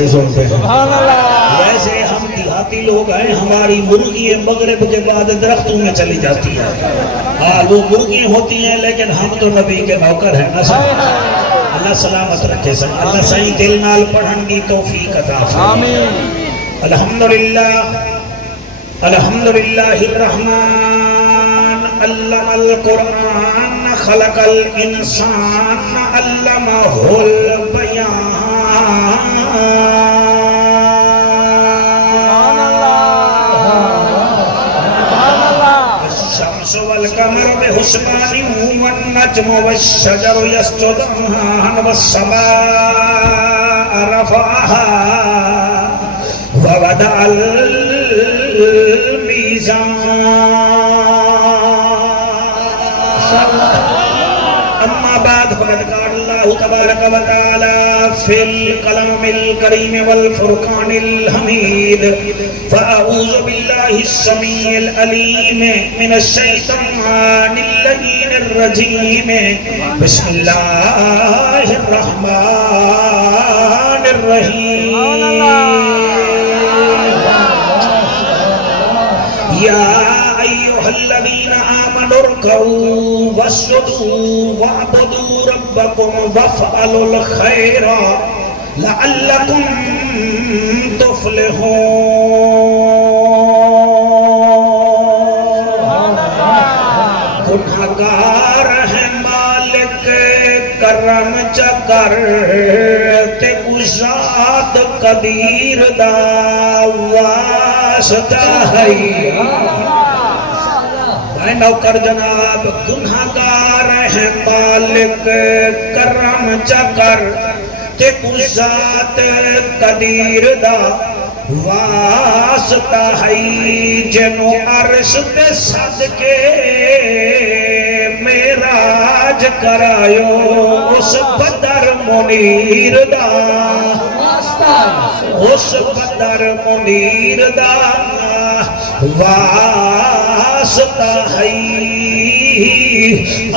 سے سنتے ہیں. ویسے ہم دیہاتی لوگ ہیں, ہماری مرغیاں مغرب کے بعد درختوں میں چلی جاتی ہیں. ہاں وہ مرغیاں ہوتی ہیں لیکن ہم تو نبی کے نوکر ہیں نا سر. اللہ سلامت رکھے سر. اللہ صحیح دل نال پڑھن دی توفیق عطا فرمائے. الحمدللہ الحمدللہ الرحمن علم القرآن خلق الانسان علمہ البیان. الشمس والقمر بحسبان والنجم والشجر يسجدان والسماء رفعها ووضع الميزان. أما بعد فقد قال الله تبارك وتعالى في الكلام الكريم والفرقان الحميد فأعوذ بالله السميع العليم من الشيطان اللعين الرجيم. بسم الله الرحمن الرحيم. يا أيها الذين آمنوا اركعوا واسجدوا واعبدوا ربكم وافعلوا الخير لعلكم تفلحون. گنہگار ہے مالک کرم چکر تے گزاد قدیر دا واسطہ ہے. اے نوکر جناب, گنہگار ہے مالک کرم چکر تے گزاد قدیر دا واسطہ ہے. جنو عرش تے صدقے معراج کرایو اس بدر منیر دا, اس بدر منیر دا واسطہ ہے.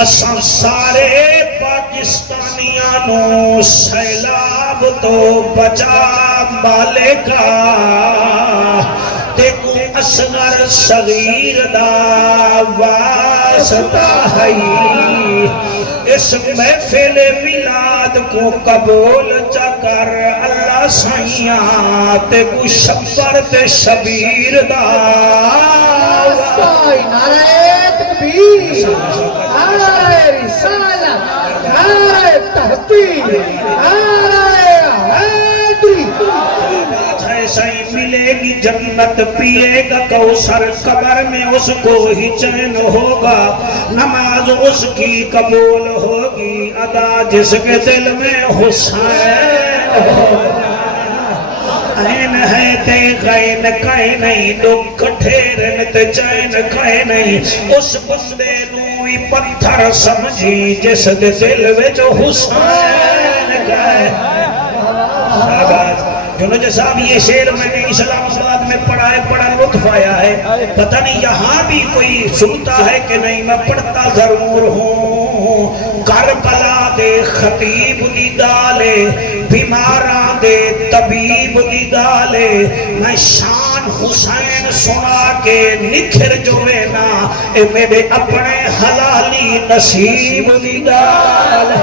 اساں سارے پاکستانیاں نو سیلاب تو بچا مالکا تے کو اصغر صغیر دا واسطہ ہے. اس محفل میلاد کو قبول چکر اللہ سائیاں تے کو شبر تے شبیر دا. نعرہ تکبیر, نعرہ رسالہ, نعرہ تحقیق, نعرہ حیدری. سائیں ملے گی جنت, پیے گا کوثر, قبر میں اس کو ہی چین ہوگا, نماز اس کی قبول ہوگی, ادا جس کے دل میں حسین ہوگا. این ہے تے غین کائے نہیں, دکھ ٹھیرن تے چین کائے نہیں, اس بندے نوی پتھر سمجھی جس دے دل میں جو حسین گئے. شہباز جنوجہ صاحب, یہ شعر میں نے اسلام آباد میں پڑھا ہے, بڑا لطف آیا ہے. پتہ نہیں یہاں بھی کوئی سنتا ہے کہ نہیں, میں پڑھتا ضرور ہوں. کربلا دے خطیب دی گالے, بیماراں دے طبیب دی گالے, میں شان حسین سنا کے نکھر جوے نا, اے میرے اپنے حلالی نصیب دی گالے.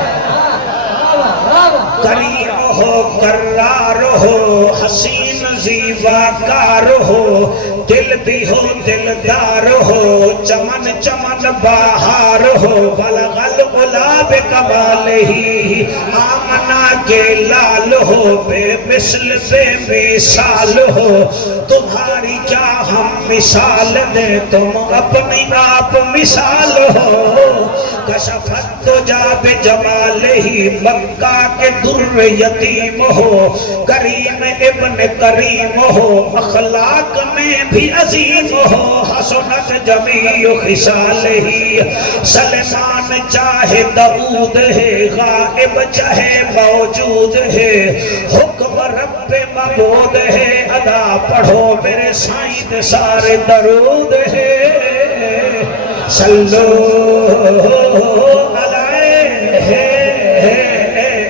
کریم ہو, کرار ہو, حسین زیواکار ہو, دل بھی ہو دلدار ہو, چمن چمن بہار ہو, بلغل غلاب کمالہی آمنہ کے لال ہو, بے مثل بے مثال ہو, تمہاری کیا ہم مثال دیں, تم اپنی آپ مثال ہو. کشفت تو جا بے جمالہی مکہ کے در یتیم ہو, کریم ابن کریم ہو, اخلاق میں بھی عظیم ہو, حسنت جمیع خصالہی. سلیمان چاہے داؤد ہے, غائب چاہے موجود ہے, حکم رب معبود ہے, ادا پڑھو میرے سائیں سارے درود ہے. صلو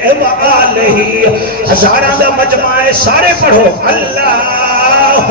علیہ وآلہ ہزاراں دا مجمع ہے، سارے پڑھو اللہم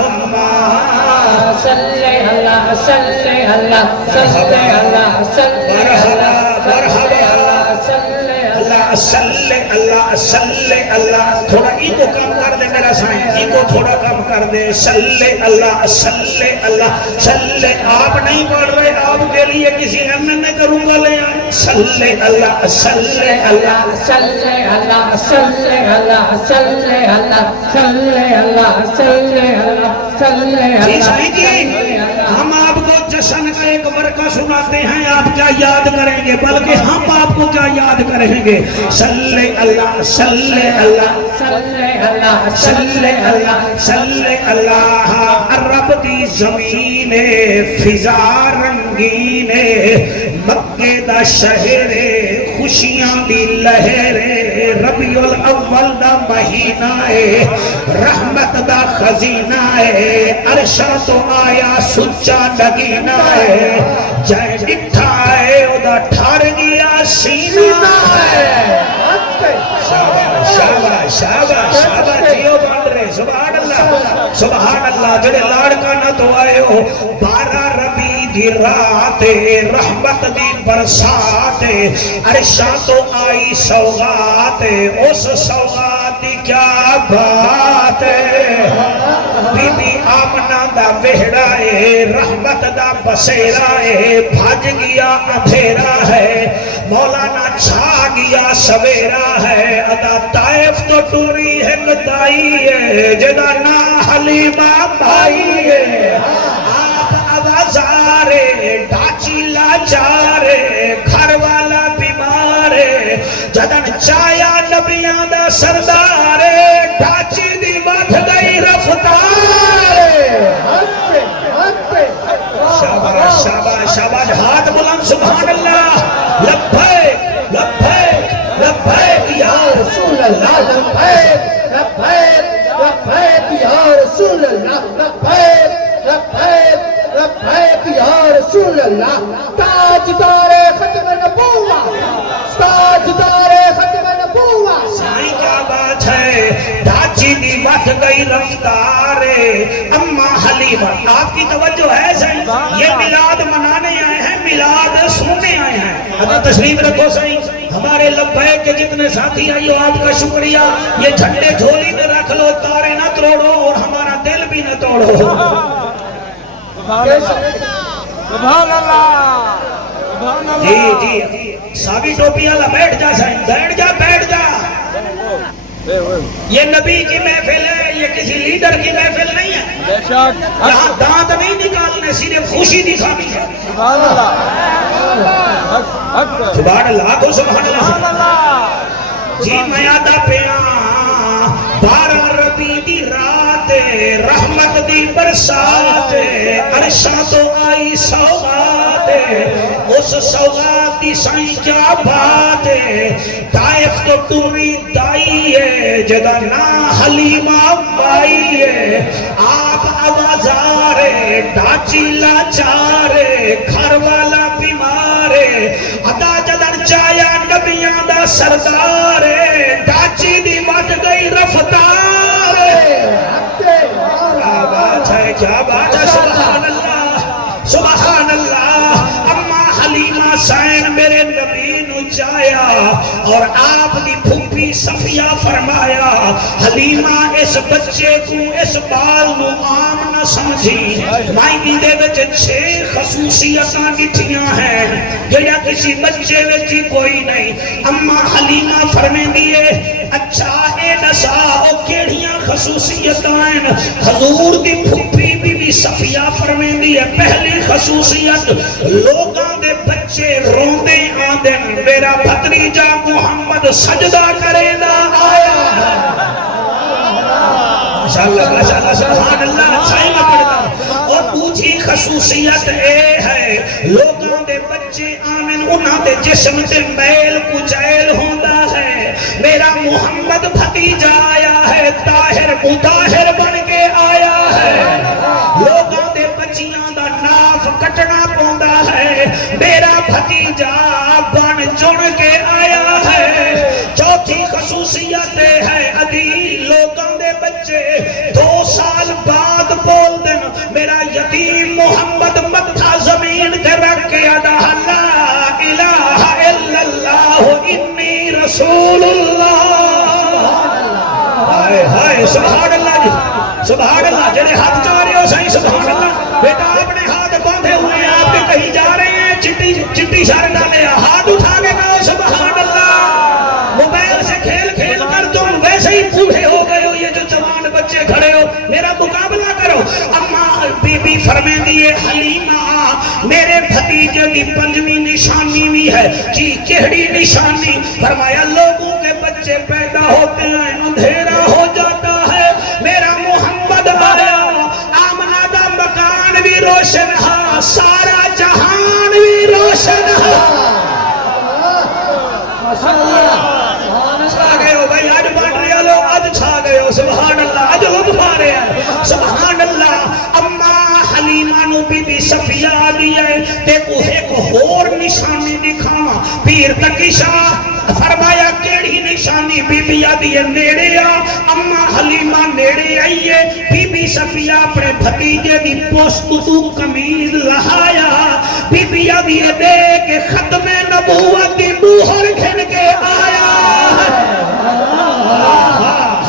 صلی اللہ صلی اللہ صلی اللہ صلی اللہ صلی اللہ صلی اللہ صلی اللہ صلی اللہ، تھوڑا ایکو کم کر دے میرا سائن، ایکو تھوڑا کم کر دے، صلی اللہ صلی اللہ صلی، آپ نہیں پڑھ رہے، آپ کے لیے کسی امن نے کروں گا لے آئے، صلی اللہ صلی اللہ صلی اللہ صلی اللہ صلی اللہ صلی اللہ صلی اللہ صلی جی اللہ سائن جی، ہم آپ کو جشن کا ایک ورقہ سناتے ہیں، آپ کیا یاد کریں گے، بلکہ ہم آپ کو کیا یاد کریں گے، صلی اللہ صلی اللہ صلی اللہ صلی اللہ صلی اللہ، عرب دی زمین فضا رنگین، مکے دا شہر خوشیاں دی لہر، ربیع الاول دا مہینہ رحمت دا خزینہ، عرشاں تو آیا سچا نگینہ، جائے ڈٹھا ہے او دا ٹھار گیا سینہ، شاباش شاباش شاباش شاباش جیو بند رہے، سبحان اللہ سبحان اللہ، جڑے لاڑکا نہ تو آئے ہو، 12 ربیع دی رات رحمت دی برسات، عرشاں تو آئی سوغات، اس سوغات دی کیا بات ہے، بی بی آمنہ دا وہڑا ہے، رحمت دا بسیرا ہے، بھاج گیا اندھیرا ہے، مولانا چھا گیا سویرا ہے، ادا طائف تو ٹوری ہے گدائی ہے، جدا نا حلیمہ بھائی ہے، آپ آوازارے ڈاچی لاچارے، گھر والا بیمارے، جدن چایا نبیاں دا سردارے، ڈاچی دی بات گئی رفتارے، شاباش شاباش شاباش، ہاتھ بلند سبحان اللہ، لبھائک لبھائک لبھائک یا رسول اللہ لبیک لبیک لبیک یا رسول اللہ لبیک لبیک لبیک یا رسول اللہ، تاجدار ختم نبوت تاجدار ختم نبوت، سائیں کیا بات ہے، ڈھاچی دی بات گئی رفتارے، اماں حلیمہ، آپ کی توجہ ہے سائیں، یہ میلاد منانے آئے ہیں، میلاد سننے آئے ہیں، ادا تشریف رکھو سائیں، ہمارے لبیک کے جتنے ساتھی آئیو آپ کا شکریہ، یہ جھنڈے جھولی میں رکھ لو، تارے نہ توڑو اور ہمارا دل بھی نہ توڑو، سبحان اللہ جی جی سابی ٹوپی والا بیٹھ جا سائیں، بیٹھ جا بیٹھ جا، یہ نبی کی محفل ہے، یہ کسی لیڈر کی محفل نہیں ہے، یہاں دانت نہیں نکالنے، صرف خوشی دکھانی ہے، سبحان اللہ سبحان اللہ کو سبحان اللہ، جی میں آدھا پیاں 12 ربیع دی رات رحمت دی برسات، عرشاں تو آئی سوغات، اس سوغات دی سائیں کیا بات، طائف تو ٹوری دائی ہے، جدا نا حلیمہ بائی ہے، آپ آوازارے ڈاچی لاچارے، گھر والا بیمارے، ادا جدن چایا نبیاں دا سردارے، ڈاچی دی بات گئی رفتارے، کیا بات ہے کیا بات ہے، سبحان اللہ سبحان اللہ، اماں حلیمہ سائن میرے نبی نو چایا، اور آپ دی پھوپھی صفیہ فرمایا، حلیمہ اس بچے کو اس بال نو عام نہ سمجھی، مائنی دے وچ 6 خصوصیتاں ڈٹھیاں ہیں، جڑا کسی بچے وچ کوئی نہیں، اماں حلیمہ فرمیں دیئے، اچھا اے نسا او کیڑیاں خصوصیتاں ہیں، حضور دی پھوپھی بی بی صفیہ فرمیں دیئے، پہلی خصوصیت، لوگاں دے بچے روندے آندن، میرا بھتریجا محمد سجدہ کرے نہ آیا، ماشاءاللہ سبحان اللہ، سائیں میں پڑھتا، اور دوسری خصوصیت اے ہے، لوگاں دے بچے آمن انہاں دے جسم دے میل کچیل ہوندہ ہے، میرا محمد بھتیجا آیا ہے، طاہر مطاہر بن کے آیا ہے، لوگاں دے بچیاں دا ناف کٹنا پوندا ہے، میرا بھتیجا بن جڑ کے آیا ہے، چوتھی خصوصیت ہے، عدی 2 سال بعد بول دینا میرا یتیم محمد متھا زمین تے رکھ کے ادا لا الہ الا اللہ انی رسول اللہ. ہائے ہائے سبحان اللہ جی سبحان اللہ. جنہیں ہاتھ جا رہے ہو صحیح سبحان اللہ. بیٹا اپنے ہاتھ باندھے ہوئے ہیں آپ کے کہیں جا رہے ہیں چٹی شار ڈالے ہاتھ اٹھا کے کہو سبحان اللہ. موبائل سے کھیل کھیل کر تم ویسے ہی بوڑھے ہو گئے ہو. یہ جو جوان بچے کھڑے ہو میرا مقابلہ کرو. اما بی بی فرمے دیے حلیمہ میرے بھتیجے کی 5ویں نشانی بھی ہے. جی کہڑی نشانی؟ فرمایا لوگوں کے بچے پیدا ہوتے ہیں اندھیرا ہو جاتا ہے. میرا محمد آیا آمنہ دا مکان بھی روشن ہے سارا جہان بھی روشن ہے. چھا گئے ہو بھائی آج بانٹ رہے لوگ آج چھا گئے ہو سبحان اللہ. آج ہم پا رہے ہیں سبحان اللہ. اما حلیمہ نو بی بی صفیہ دیا ہے دیکھو ایک اور نشانی دکھاوا. پیر تقی شاہ فرمایا کیڑی نشانی؟ بی بی آدھی ہے نیڑے آ. اما حلیمہ نیڑے آئیے. بی بی صفیہ اپنے بھتیجے دی پوست تو قمیض لہایا. بی بی آدھی ہے دے کہ ختم نبوت دی مہر گھن کے آیا.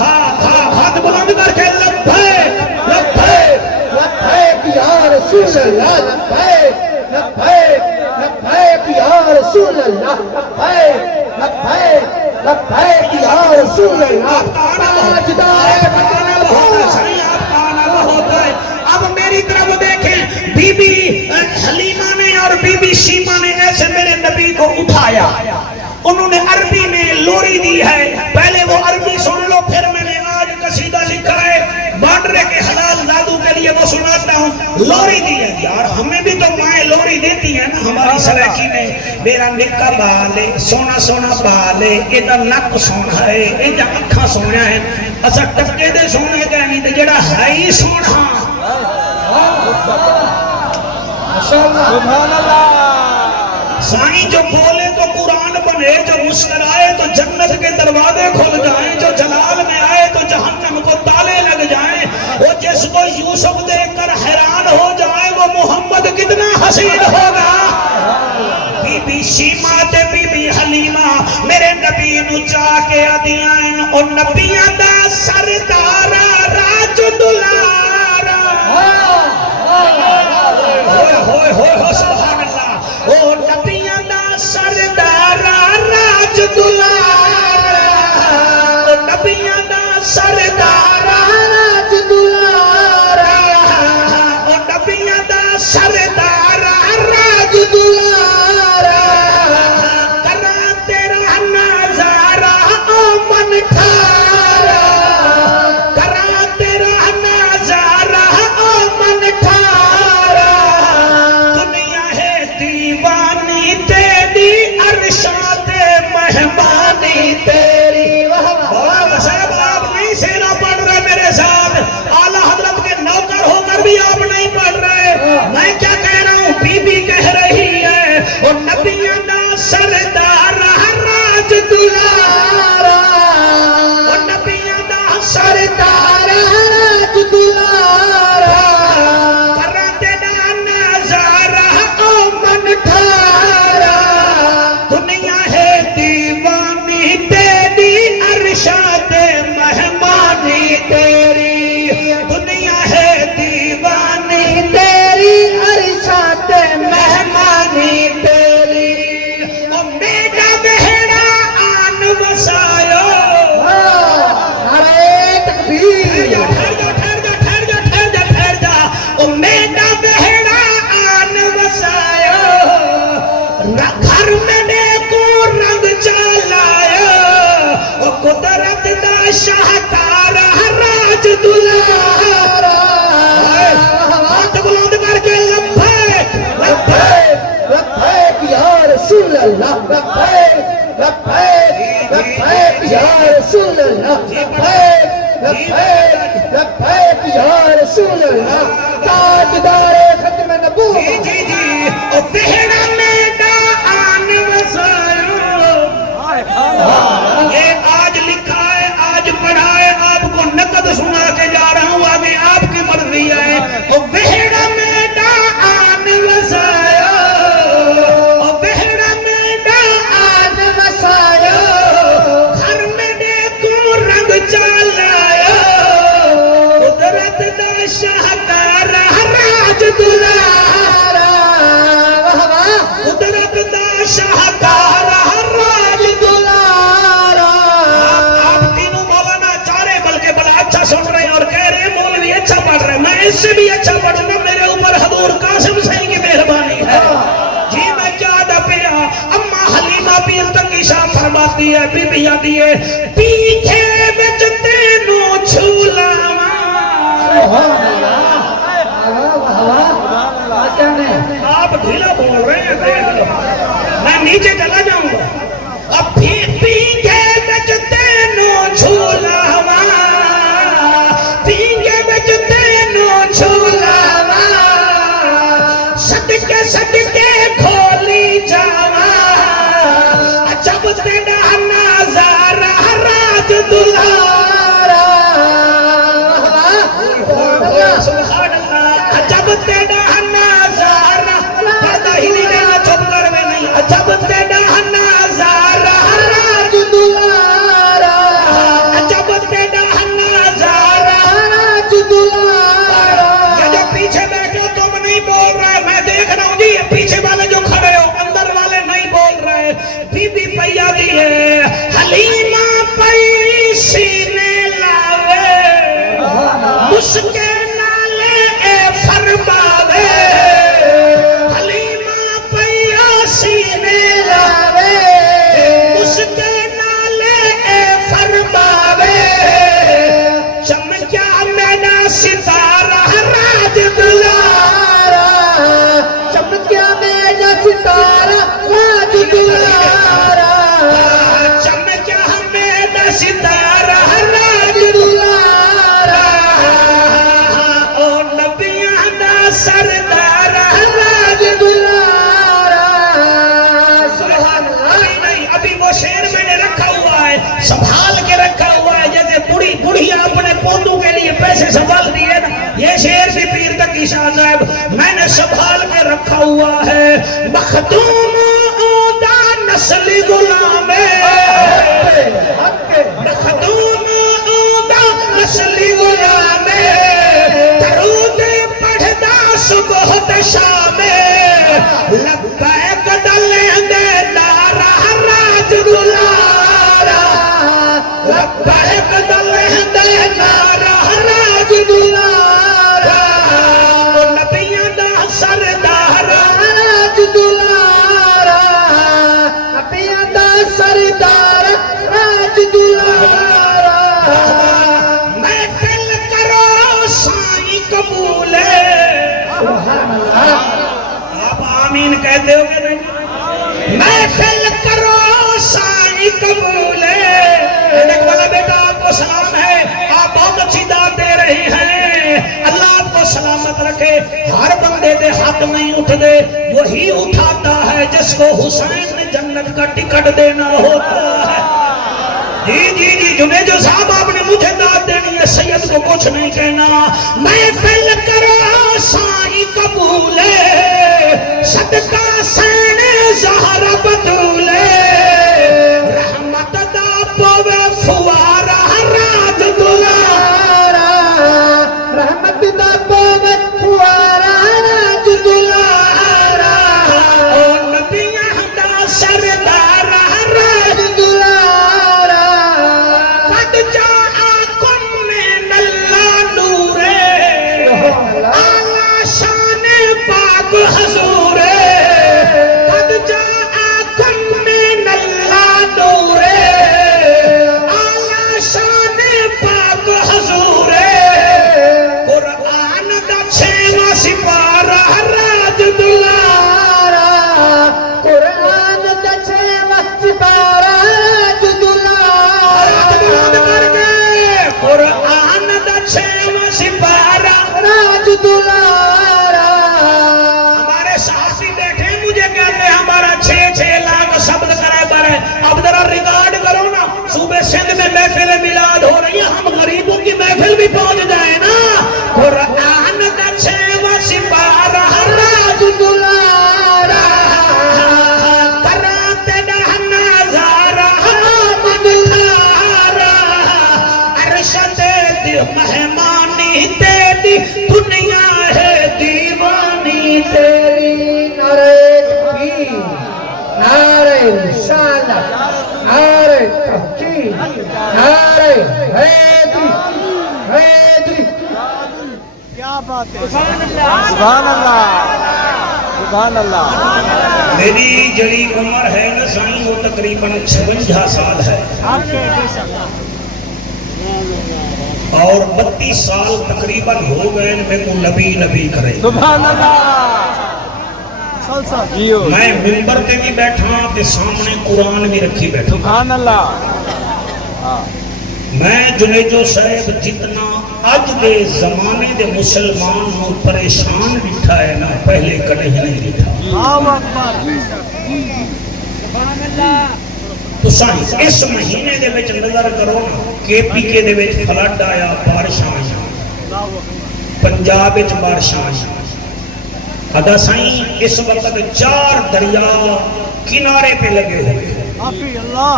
ہاتھ بلند کر کے لبیک لبیک لبیک یا رسول اللہ لبیک لبیک لبیک یا رسول اللہ لبیک لبیک لبیک یا رسول اللہ. تاجدار بتانا بہت ہے صحیح آپ کا آنا بہت ہے. اب میری طرف دیکھیں بی بی حلیمہ نے اور بی بی شیمہ نے ایسے میرے نبی کو اٹھایا. انہوں نے عربی میں لوری دی ہے. پہلے وہ عربی سن لو پھر میں نے آج قصیدہ لکھا ہے بارڈرے کے حلال زادوں کے لیے وہ سناتا ہوں. لوری دی ہے یار ہمیں بھی تو مائیں لوری دیتی ہیں نا. ہماری سلیکی نے میرا نکا بالے سونا سونا بالے ادھا نک سونا ہے ادھا اکھا سونا ہے اسا ٹکے دے سونے گئے نہیں تو جڑا ہائی سونا. سبحان اللہ. سائیں جو بولے تو قرآن بنے جو مسکرائے تو جنت کے دروازے کھل جائیں جو جلال میں آئے تو جہنم کو تالے لگ جائیں. وہ جس کو یوسف دیکھ کر حیران ہو جائے وہ محمد کتنا حسین ہوگا. بی بی شیمہ تے بی بی حلیمہ میرے نبی نو چا کے آدیاں او نبیاں دا سردارا راج دلارا. ہوئے ہوئے ہوئے سبحان اللہ. او نبیاں دا سردارا راج دلارا. او نبیاں دا سردارا راج دلارا. او نبیاں دا سردارا راج دلارا. کراں تیرا نظارہ او من کھارا. کراں تیرا نظارہ او من کھارا. دنیا ہے دیوانی تیری عرشات مہمانی تیری. صاحب آپ نہیں سیرا پڑھ رہے میرے ساتھ. اعلیٰ حضرت کے نوکر ہو کر بھی آپ نہیں پڑھ رہے. میں کیا کہہ رہا ہوں بی بی کہہ رہی ہے اور نبیاں دا سردارا راج دلارا. اور نبیاں دا سردارا راج دلارا. کراں تیرا نظارہ او من کھارا. دنیا ہے دیوانی تیری عرشات مہمانی تیری. دنیا ہے دیوانی تیری عرشات مہمانی تیری. او میرا بہڑا آن وسایو. نعرہ تکبیر. ٹھہر جا. او میرا بہڑا آن وسایو. گھر میں کو رنگ چلایا. او قدرت دا شاہکار راج دلارا. ہاتھ بلند کر کے لبیک لبیک لبیک یا رسول اللہ لبیک لبیک لبیک یا رسول اللہ لبیک لبیک لبیک یا رسول اللہ. تاجدار ختم نبوت. جی او بہڑا میرا آن وسایو. یہ آج لکھا ہے آج پڑھا ہے آپ کو نقد سنا کے سے بھی اچھا پڑھوں گا میرے اوپر حضور قاسم صاحب کی مہربانی ہے جی میں کیا دا پیا اما حلیمہ پیر تنگیشہ فرماتی ہے بی بی آتی ہے پیچھے بچ تینوں چھولا آپ ڈھیلا بول رہے ہیں دیکھ لو میں نیچے چلا جاؤں گا اب پیچھے بچ تینوں چھولا پیچھے بچ تینوں چھولا صدقے کھولی جاوا جب تیرا نظارہ راج دلارا سبحان اللہ جب تیرا نظارہ پردہ ہی نہیں رہنا چھپ کر میں نہیں جب تیرا نظارہ راج دلارا جب تیرا نظارہ راج دلارا یہ جو پیچھے بیٹھے تم نہیں بول رہے میں دیکھ رہا ہوں جی یہ پیچھے والے جو کھڑے ہو اندر والے نہیں بول رہے بی بی پیا دی ہے حلیمہ پئی سینے لاوے اس کے نالے اے فرماوے حلیمہ پیا سینے لاوے اس کے نالے اے فرماوے چمکیا میرا ستارہ راج دلارا چمکیا میرا ستارہ راج دلارا چمکیا میرا ستارہ راج دلارا او نبیاں دا سردار راج دلارا سبحان اللہ نہیں ابھی وہ شعر میں نے رکھا ہوا ہے سنبھال کے رکھا ہوا ہے جیسے بڑھی اپنے پودوں کے لیے پیسے سنبھال دیے نا یہ شعر بھی پیر تنگیشہ صاحب میں نے سنبھال کے رکھا ہوا ہے مخدوم اودا نسلی غلام مخدوم اودا نسلی غلام درود پڑھدا صبح تے شام لبیک دلندے نعرہ راج دلارا لبیک دلندے نعرہ راج دلارا نبیاں دا سردار راج دلارا نبیاں دا سردار راج دلارا محفل کرو سائیں قبول آپ آمین کہتے ہو کہ نہیں محفل کرو سائیں قبول ایک والا بیٹا آپ کو سلام ہے آپ بہت اچھی دعوت دے رہی ہیں اللہ آپ کو سلامت رکھے ہر بندے دے ہاتھ نہیں اٹھ دے وہی اٹھاتا ہے جس کو حسین نے جنت کا ٹکٹ دینا ہوتا ہے جی جنیجو صاحب آپ نے مجھے دعوت دینی ہے سید کو کچھ نہیں کہنا محفل کرو سائیں قبول صدقہ سین زہرا بدولے رحمت دا پوے فوارا راج دلارا رحمت دا پوے فوارا راج دلارا او نبیاں دا سردار راج دلارا قد جاءکم من اللہ نورے اعلی شان پاک حضور قد جاءکم من اللہ نورے اعلی شان پاک حضور قرآن دا چھواں سپارہ راج دلارا قرآن دا چھواں سپارہ راج دلارا قرآن دا چھواں سپارہ راج دلارا ہمارے صحافی بیٹھے مجھے کہتے ہیں ہمارا 6 لاکھ شبد کرائے پر ہے اب ذرا ریکارڈ کرو نا صوبے سندھ میں محفل میلاد ہو رہی ہے ہم غریبوں کی محفل بھی پہنچ جائے نا قرآن کا 6واں سپارہ راج دلارا کراتے دا نظارہ دلارا عرش دی مہمانی تیری دنیا ہے دیوانی تیری نعرہ تکبیر نعرہ رسالت نعرہ تحقیق نعرہ حیدری حیدری بات ہے سبحان اللہ سبحان اللہ میری جڑی عمر ہے نا سائیں وہ تقریباً 56 سال ہے اور 32 سال تقریباً ہو گئے میرے کو نبی نبی کرے سبحان اللہ میں ممبر تے بھی بیٹھا تے سامنے قرآن بھی رکھی بیٹھا سبحان اللہ میں جنیجو صاحب جتنا اج دے زمانے دے مسلمان نو پریشان بٹھا ہے نا پہلے کدے نہیں بٹھا تو سائیں اس مہینے دے وچ نظر کرو نا کے پی کے دے وچ فلڈ آیا بارشاں آیا پنجاب وچ بارشاں آیا ادا سائیں اس وقت 4 دریا کنارے پہ لگے ہوئے اللہ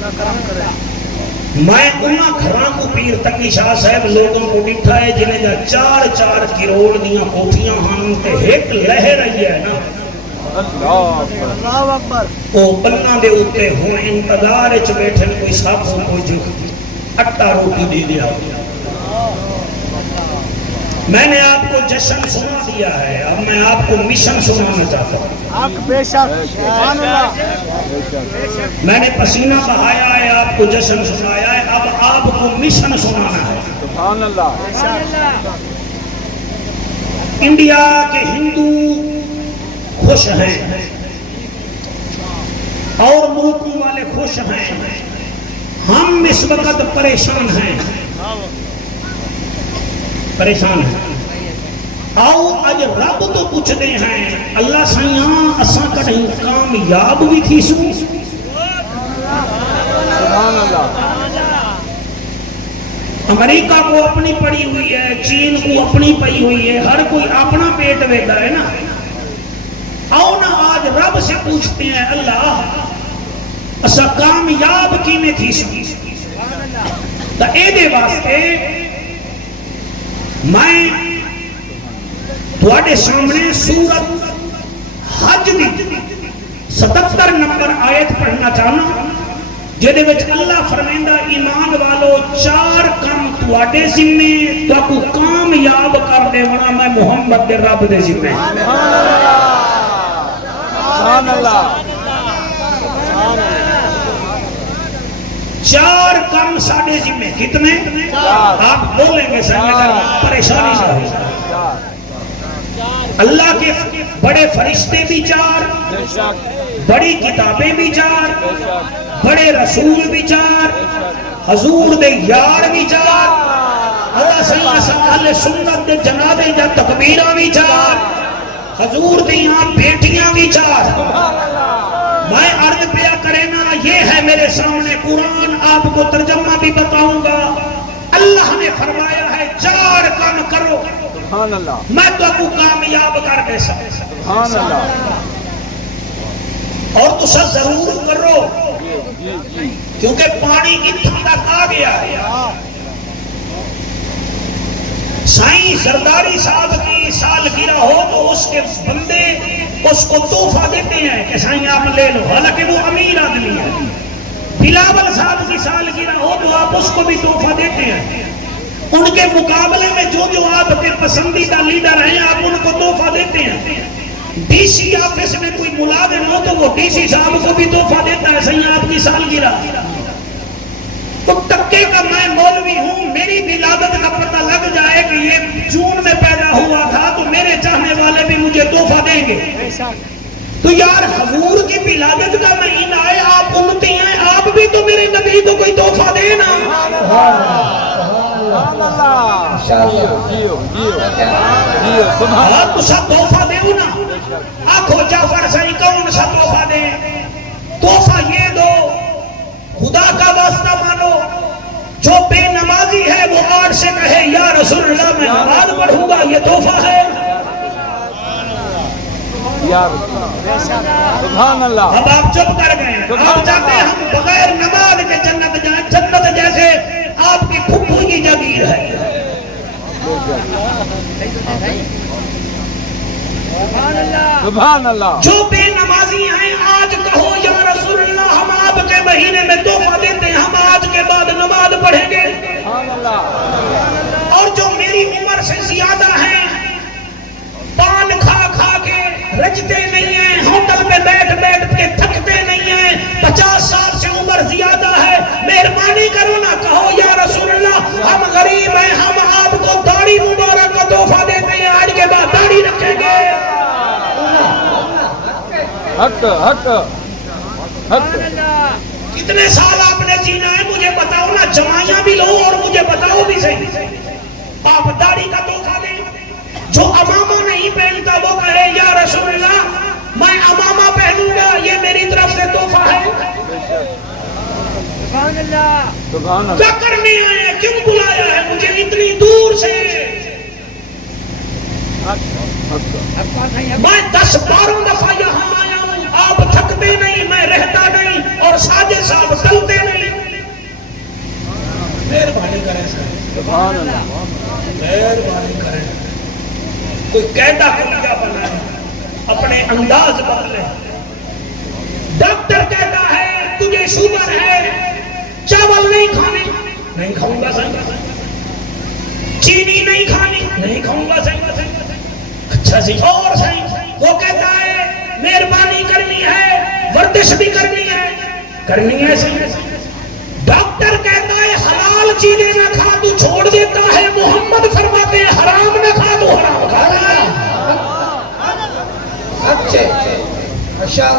کرم کرے میں انہاں گھراں کو پیر تقی شاہ صاحب لوگوں کو ڈٹھا ہے جنہیں جا 4 کروڑ دیاں کوٹھیاں ہاں تے ایک لہر رہی ہے نا اللہ اکبر وہ بننا دے اوتے ہوں انتظار وچ بیٹھے کوئی صاحب کو جو اٹا روٹی دے دیا میں نے آپ کو جشن سنا دیا ہے اب میں آپ کو مشن سنانا چاہتا ہوں بے شک سبحان اللہ میں نے پسینہ بہایا ہے آپ کو جشن سنایا ہے اب آپ کو مشن سنانا ہے سبحان اللہ انڈیا کے ہندو خوش ہیں اور ملکوں والے خوش ہیں ہم اس وقت پریشان ہیں آؤ اج رب تو پوچھتے ہیں اللہ سائیاں اساں کہیں کامیاب بھی تھی سو سبحان اللہ امریکہ کو اپنی پڑی ہوئی ہے چین کو اپنی پڑی ہوئی ہے ہر کوئی اپنا پیٹ ویدا ہے نا آؤ نا آج رب سے پوچھتے ہیں اللہ اساں کامیاب کی میں تھی سو تا اے دے واسطے میں تواڈے سامنے سورت حج دی 77 نمبر آیت پڑھنا چاہنا جدے وچ اللہ فرمیندا ایمان والو 4 کم تواڈے ذمے تاکو کامیاب کر دے ونا میں محمد دے رب دے ذمے سبحان اللہ 4 کم ساڑھے ذمے کتنے آپ بولیں گے پریشانی سے اللہ کے بڑے فرشتے بھی 4 بڑی کتابیں بھی 4 بڑے رسول بھی 4 حضور دے یار بھی 4 اللہ صلی اللہ علیہ سنت دے جنابے جا تکبیرہ بھی 4 حضور دے یہاں بیٹیاں بھی 4 میں عرض پیا کرے نا یہ ہے میرے سامنے قرآن آپ کو ترجمہ بھی بتاؤں گا اللہ نے فرمایا ہے 4 کام کرو سبحان اللہ میں تو آپ کو کامیاب کر دے سکتا سبحان اللہ اور تو سب ضرور کرو کیونکہ پانی اتنا تک آ گیا ہے سائیں زرداری صاحب کی سالگرہ ہو تو اس کے بندے اس کو تحفہ دیتے ہیں کہ سائیں آپ لے لو حالانکہ وہ امیر آدمی ہے بلاول صاحب کی سالگرہ ہو تو آپ اس کو بھی تحفہ دیتے ہیں ان کے مقابلے میں جو آپ کے پسندیدہ لیڈر ہیں آپ ان کو تحفہ دیتے ہیں ڈی سی آفس میں کوئی ملازم ہو تو وہ ڈی سی صاحب کو بھی تحفہ دیتا ہے سائیں آپ کی سالگرہ تو تکے کا میں مولوی ہوں میری ولادت کا پتہ لگ جائے کہ یہ جون میں پیدا ہوا تھا تو میرے چاہنے والے بھی مجھے تحفہ دیں گے تو یار حضور کی ولادت کا مہینہ ہے آپ امتی ہیں آپ بھی تو میرے نبی کو کوئی تحفہ دینا آپ تو سب تحفہ دے نا آنکھو جعفر سائیں کون سا تحفہ دے تحفہ یہ دو خدا کا واسطہ مانو جو بے نمازی ہے وہ آج سے کہے یا رسول اللہ میں نماز پڑھوں گا یہ تحفہ ہے سبحان اللہ اب آپ چپ کر گئے آپ چاہتے ہیں ہم بغیر نماز کے جنت جائیں جنت جیسے آپ کی پھپھو کی جگیر ہے سبحان اللہ جو بے نمازی ہیں آج کہو یا رسول اللہ ہم آپ کے مہینے میں تحفہ دیتے ہیں ہم آج کے بعد نماز پڑھیں گے سبحان اللہ اور جو میری عمر سے زیادہ ہیں، پان کھا کھا کے رجتے نہیں ہیں، ہوٹل پہ بیٹھ بیٹھ کے تھکتے نہیں ہیں، 50 سال سے عمر زیادہ ہے، مہربانی کرو نہ کہو یا رسول اللہ ہم غریب ہیں، ہم آپ کو داڑھی مبارک کا تحفہ دیتے ہیں، آج کے بعد داڑھی رکھیں گے۔ حق حق حق۔ کتنے سال آپ نے جینا ہے مجھے بتاؤ نا، جمائیاں بھی لو اور مجھے بتاؤ بھی صحیح، آپ داڑھی کا تحفہ دیں۔ جو امامہ نہیں پہنتا وہ کہے یا رسول اللہ میں امامہ پہنوں گا، یہ میری طرف سے تحفہ ہے۔ سبحان اللہ۔ کیا کرنے آئے ہیں؟ کیوں بلایا ہے مجھے اتنی دور سے؟ میں 10-12 دفعہ یہاں آیا ہوں، آپ تھکتے نہیں، میں رہتا نہیں، اور ساجد صاحب چلتے نہیں۔ مہربانی کریں سبحان اللہ۔ مہربانی کریں، کوئی قاعدہ کیا بنا ہے، اپنے انداز بدلے۔ ڈاکٹر کہتا ہے تجھے شوگر ہے، چاول نہیں کھانے، نہیں کھاؤں گا صحیح، چینی نہیں کھانی، نہیں کھاؤں گا صحیح، اچھا سی اور صحیح۔ وہ کہتا ہے مہربانی کرنی ہے، ورزش بھی کرنی ہے صحیح۔ ڈاکٹر کہتا ہے حلال چیزیں نہ کھا تو چھوڑ دیتا ہے، محمد فرماتے ہیں حرام نہ کھا تو حرام کھا رہا ہے۔ اچھے ارشاد۔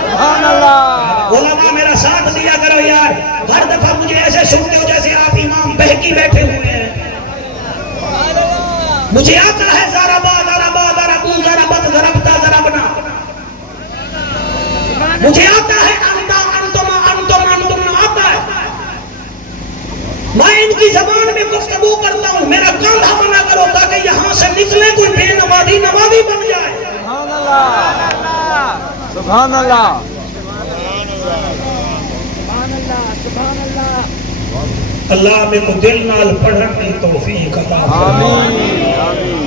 سبحان اللہ۔ علماء میرا ساتھ دیا کرو یار، ہر دفعہ مجھے ایسے سنتے ہو جیسے آپ امام بہکی بیٹھے ہوئے ہیں۔ مجھے آتا ہے ضربا ضربا ضربو ضربت ضربتا ضربنا، مجھے آتا ہے انتا انتم انتم انتم آتا ہے، میں ان کی زبان میں گفتگو کرتا ہوں، میرا کاندھا بنا کرو تاکہ یہاں سے نکلے کوئی بے نمازی نمازی بن جائے۔ سبحان اللہ۔ سبحان اللہ۔ اللہ میں کو دل نال پڑھن کی توفیق عطا آمین آمین۔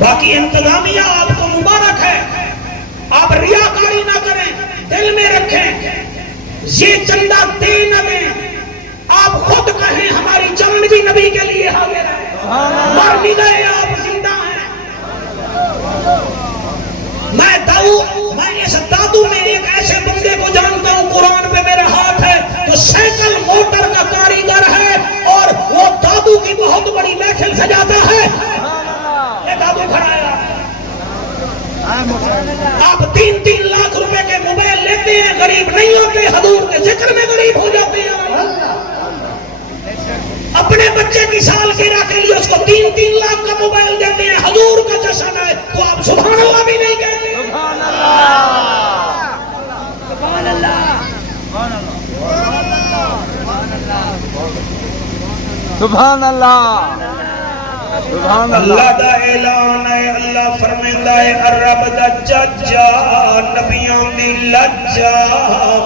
باقی انتظامیہ آپ کو مبارک ہے، آپ ریاکاری نہ کریں، دل میں رکھیں، یہ چندہ دے نہ دیں، آپ خود کہیں ہماری جان بھی نبی کے لیے حاضر ہے، مر بھی گئے آپ زندہ ہیں۔ میں اس دادو میں ایک ایسے بندے کو جانتا ہوں، قرآن پہ میرا ہاتھ ہے، تو سائیکل موٹر کا کاریگر ہے اور وہ دادو کی بہت بڑی محفل سجاتا ہے۔ یہ دادو کھڑا ہے، آپ 3-3 لاکھ روپے کے موبائل لیتے ہیں، غریب نہیں ہوتے، حضور کے ذکر میں غریب ہو جاتے ہیں۔ اپنے بچے کی سالگرہ کے لیے اس کو 3-3 لاکھ کا موبائل دیتے ہیں، حضور کا جشن ہے تو آپ سبحان اللہ بھی نہیں کہتے۔ سبحان اللہ۔ سبحان اللہ۔ سبحان اللہ۔ سبحان اللہ اللہ۔ دا اعلان ہے، اللہ فرمیندہ ہے عرب دا ججا، نبیوں دی لجا،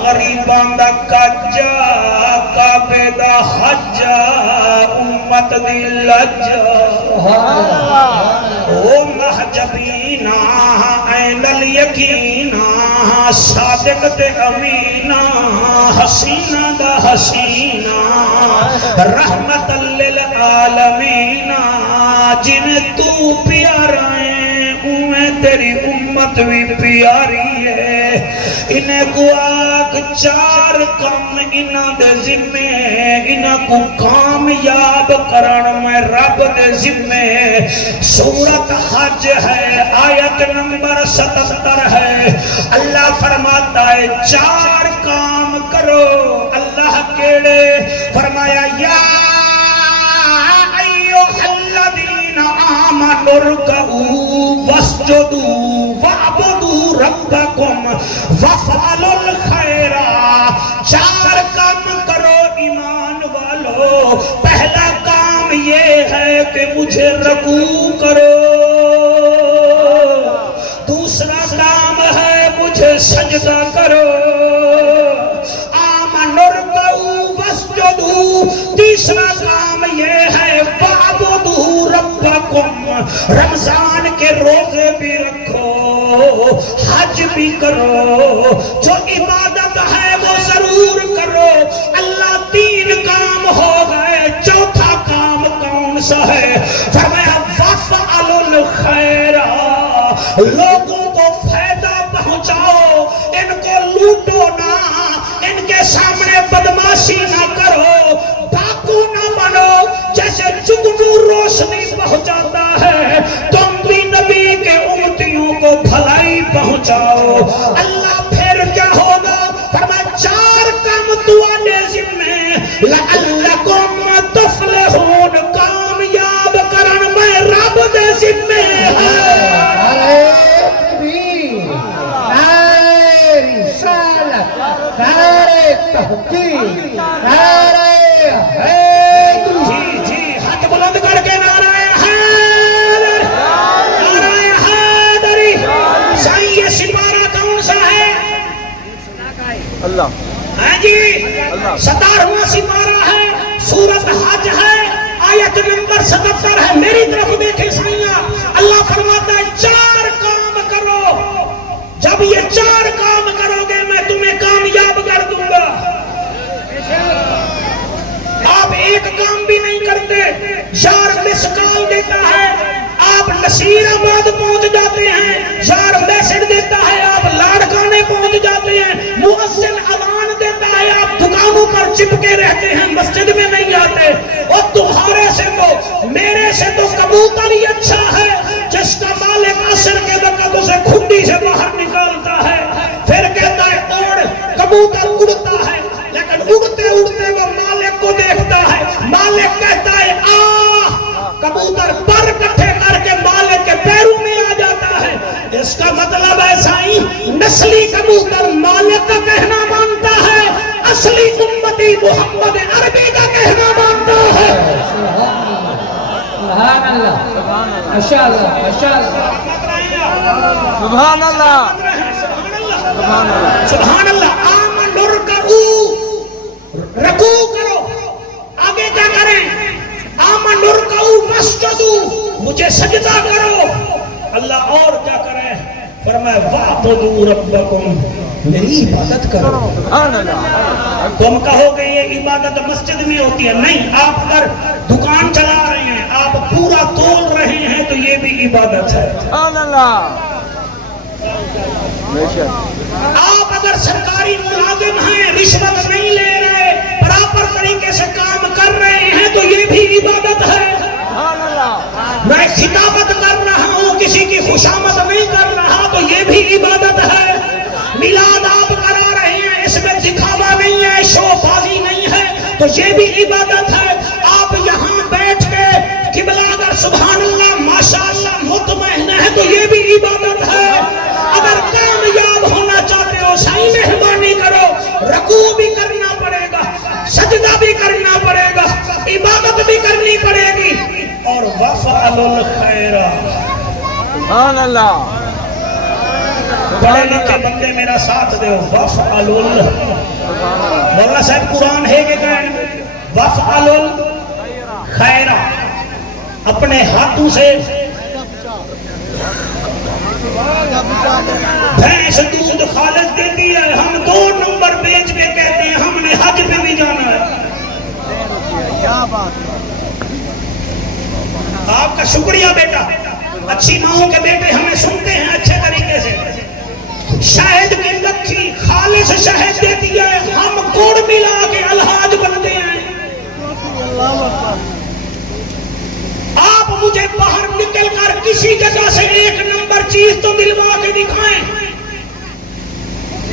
غریبان دا کجا، کعبے دا حجا، امت دی لجا۔ او محجبینا این الیقینا، صادق تے امینا، حسینہ دا حسینہ، رحمت للعالمین، جن تو پیارا ہے انہیں تیری امت بھی پیاری ہے۔ انہیں کو آگ 4 کام انہاں دے ذمے، انہاں کو کامیاب کرن میں رب دے ذمے۔ سورت حج ہے، آیت نمبر 77 ہے، اللہ فرماتا ہے 4 کام کرو۔ اللہ کیڑے؟ فرمایا یا الذین آمنوا ارکعوا واسجدوا واعبدوا ربکم وافعلوا الخیر۔ 4 کام کرو ایمان والو، پہلا کام یہ ہے کہ مجھے رکوع کرو، دوسرا کام ہے مجھے سجدہ کرو، آمنوا ارکعوا واسجدوا، تیسرا کام یہ ہے وَاعْبُدُوا رَبَّكُمْ، رمضان کے روزے بھی رکھو، حج بھی کرو، جو عبادت ہے وہ ضرور کرو۔ اللہ 3 کام ہو گئے، چوتھا کام کون سا ہے؟ فرمایا وَفْعَلُ الْخَيْرَ، لوگوں کو فائدہ پہنچاؤ، ان کو لوٹو نہ، ان کے سامنے بدماشی نہ کرو، ڈاکو نہ بنو۔ جیسے جگنو روشنی پہنچاتا ہے، تم بھی نبی کے امتیوں کو بھلائی پہنچاؤ۔ اللہ پھر کیا ہوگا؟ فرمایا 4 کام تواڈے ذمے، لعلکم تفلحون، کامیاب کرن میں رب دے ذمے ہے۔ جی ہاتھ بلند کر کے نعرہ حیدر، نعرہ حیدری۔ سائیں یہ سپارہ کون سا ہے؟ اللہ، ہاں جی 17واں سپارہ ہے، سورۃ حج ہے، آیت نمبر 77 ہے۔ میری طرف دیکھیں سائیاں، اللہ فرماتا ہے 4 کام کرو، جب یہ 4 کام کرو گے میں تمہیں کامیاب کر دوں گا۔ آپ ایک کام بھی نہیں کرتے، یار مس کال دیتا ہے آپ نصیر آباد پہنچ جاتے ہیں، یار میسج دیتا ہے آپ لاڑکانے پہنچ جاتے ہیں، مؤذن اذان دیتا ہے آپ دکانوں پر چپکے رہتے ہیں، مسجد میں نہیں آتے۔ اور تمہارے سے تو میرے سے تو کبوتر ہی اچھا ہے، جس کا مالک عصر کے وقت اسے کھڈی سے باہر نکالتا ہے، پھر کہتا ہے اوڑ، کبوتر اڑتا ہے، لیکن اڑتے اڑتے وہ مالک کو دیکھتا ہے، مالک کہتا ہے کبوتر پر کٹھے کر کے مالک کے پیروں میں آ جاتا ہے۔ اس کا مطلب ہے سائیں نسلی کبوتر مالک کا کہنا مانتا ہے، اصلی امتی محمد عربی کا کہنا مانتا ہے۔ سبحان اللہ، ماشاء اللہ، ماشاء اللہ، سبحان اللہ، سبحان اللہ، سبحان اللہ۔ آمنوا رکعوا، رکوع کرو، آگے کیا کریں؟ آمنوا رکعوا واسجدوا، مجھے سجدہ کرو۔ اللہ اور کیا کرے؟ فرمایا وَاعْبُدُوا رَبَّكُمْ، میری عبادت کرو۔ سبحان اللہ، تم کہو کہ یہ عبادت مسجد میں ہوتی ہے، نہیں، آپ اگر دکان چلا رہے ہیں، آپ پورا تول رہے ہیں تو یہ بھی عبادت ہے۔ سبحان اللہ، بے شک، آپ اگر سرکاری ملازم ہیں، رشوت نہیں لے رہے، پراپر طریقے سے کام کر رہے ہیں تو یہ بھی عبادت ہے۔ سبحان اللہ، میں خطابت کر رہا ہوں، کسی کی خوشامد نہیں کر رہا تو یہ بھی عبادت ہے۔ میلاد آپ کرا رہے ہیں، اس میں دکھاوا نہیں ہے، شو بازی نہیں ہے تو یہ بھی عبادت ہے۔ آپ یہاں بیٹھ کے قبلہ اگر سبحان اللہ ماشاءاللہ مطمئن ہے تو یہ بھی عبادت ہے۔ اگر کامیاب ہونا چاہتے ہو سائیں مہربانی کرو، رکوع بھی کرنا پڑے گا، سجدہ بھی کرنا پڑے گا، عبادت بھی کرنی پڑے گی، اور وَفْعَلُ الْخَيْرَ۔ سبحان اللہ، پڑھے لکھے بندے میرا ساتھ دے، وَفْعَلُ مولانا صاحب قرآن ہے کہ کہیں وَفْعَلُ الْخَيْرَ، اپنے ہاتھوں سے بھینس دودھ خالص دیتی ہے، ہم 2 نمبر بیچ کے کہتے ہیں ہم نے حج پہ بھی جانا ہے۔ آپ کا شکریہ بیٹا، اچھی ماؤں کے بیٹے ہمیں سنتے ہیں اچھے طریقے سے۔ شہد کی لکھی خالص شہد دیتی ہے، ہم گڑ ملا کے الحاج بنتے ہیں۔ آپ مجھے باہر نکل کر کسی جگہ سے 1 نمبر چیز تو دلوا کے دکھائیں،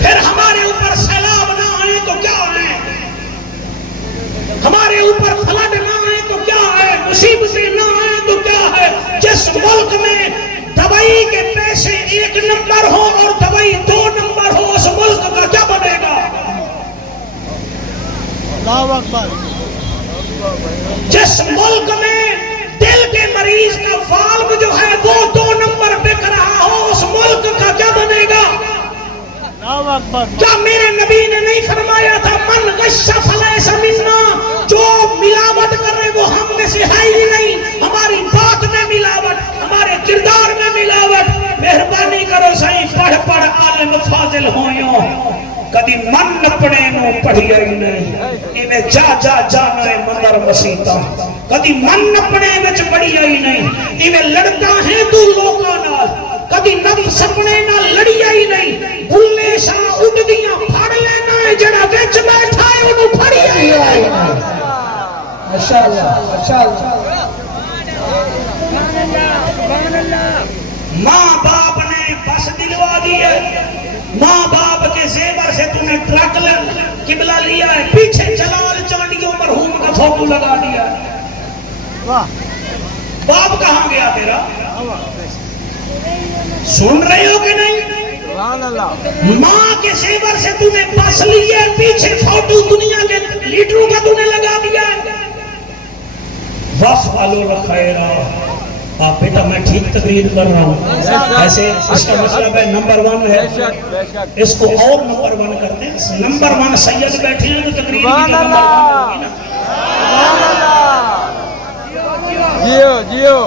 پھر ہمارے اوپر سیلاب نہ آئے تو کیا ہے، ہمارے اوپر فلڈ نہ آئے تو کیا ہے، مصیبتیں نہ آئے تو کیا ہے۔ جس ملک میں دوائی کے پیسے 1 نمبر ہو اور دوائی 2 نمبر ہو، اس ملک کا کیا بنے گا؟ اللہ اکبر، جس ملک میں دل کے مریض کا والو جو ہے وہ 2 نمبر بک رہا ہو، اس ملک کا کیا بنے گا؟ کیا میرے نبی نے نہیں فرمایا تھا من غش فلیس منا، جو ملاوٹ کر رہے وہ ہم میں سے ہے ہی نہیں، ہماری بات میں ملاوٹ، ہمارے کردار میں ملاوٹ۔ مہربانی کرو سائیں پڑھ پڑھ عالم فاضل ہوئیوں، کدی من نپڑے نو پڑھیا ہی نہیں، انہیں جا جا جانا ہے مندر مسیطہ، کدی من نپڑے میں وچ بڑی آئی نہیں ایویں لڑتا ہے تو لوکاں نال کبھی نفس اپنے نال لڑی آئی نہیں بھولے شاہ اٹھدیاں پھڑ لینا ہے جڑا وچ بیٹھا ہے اونوں پھڑی آئی نہیں ماشاءاللہ ماشاءاللہ ماں باپ نے بس دلوا دی ہے ماں باپ کے زیور سے تم نے ٹرک قبلہ لیا ہے پیچھے جلال چانڈیوں مرحوم کا فوٹو لگا دیا ہے باپ کہاں گیا تیرا سن رہے ہو کہ نہیں ماں کے زیور سے تم نے بس لی ہے پیچھے فوٹو دنیا کے لیڈروں کا تم نے لگا دیا ہے وَفْعَلُوا الْخَيْرَ آپ بیٹا میں ٹھیک تقریر کر رہا ہوں ایسے اس کا مطلب ہے نمبر 1 ہے اس کو اور نمبر 1 کرتے ہیں نمبر 1 سید بیٹھے ہیں تو تقریر کی نمبر 1 ہوگی نا جیو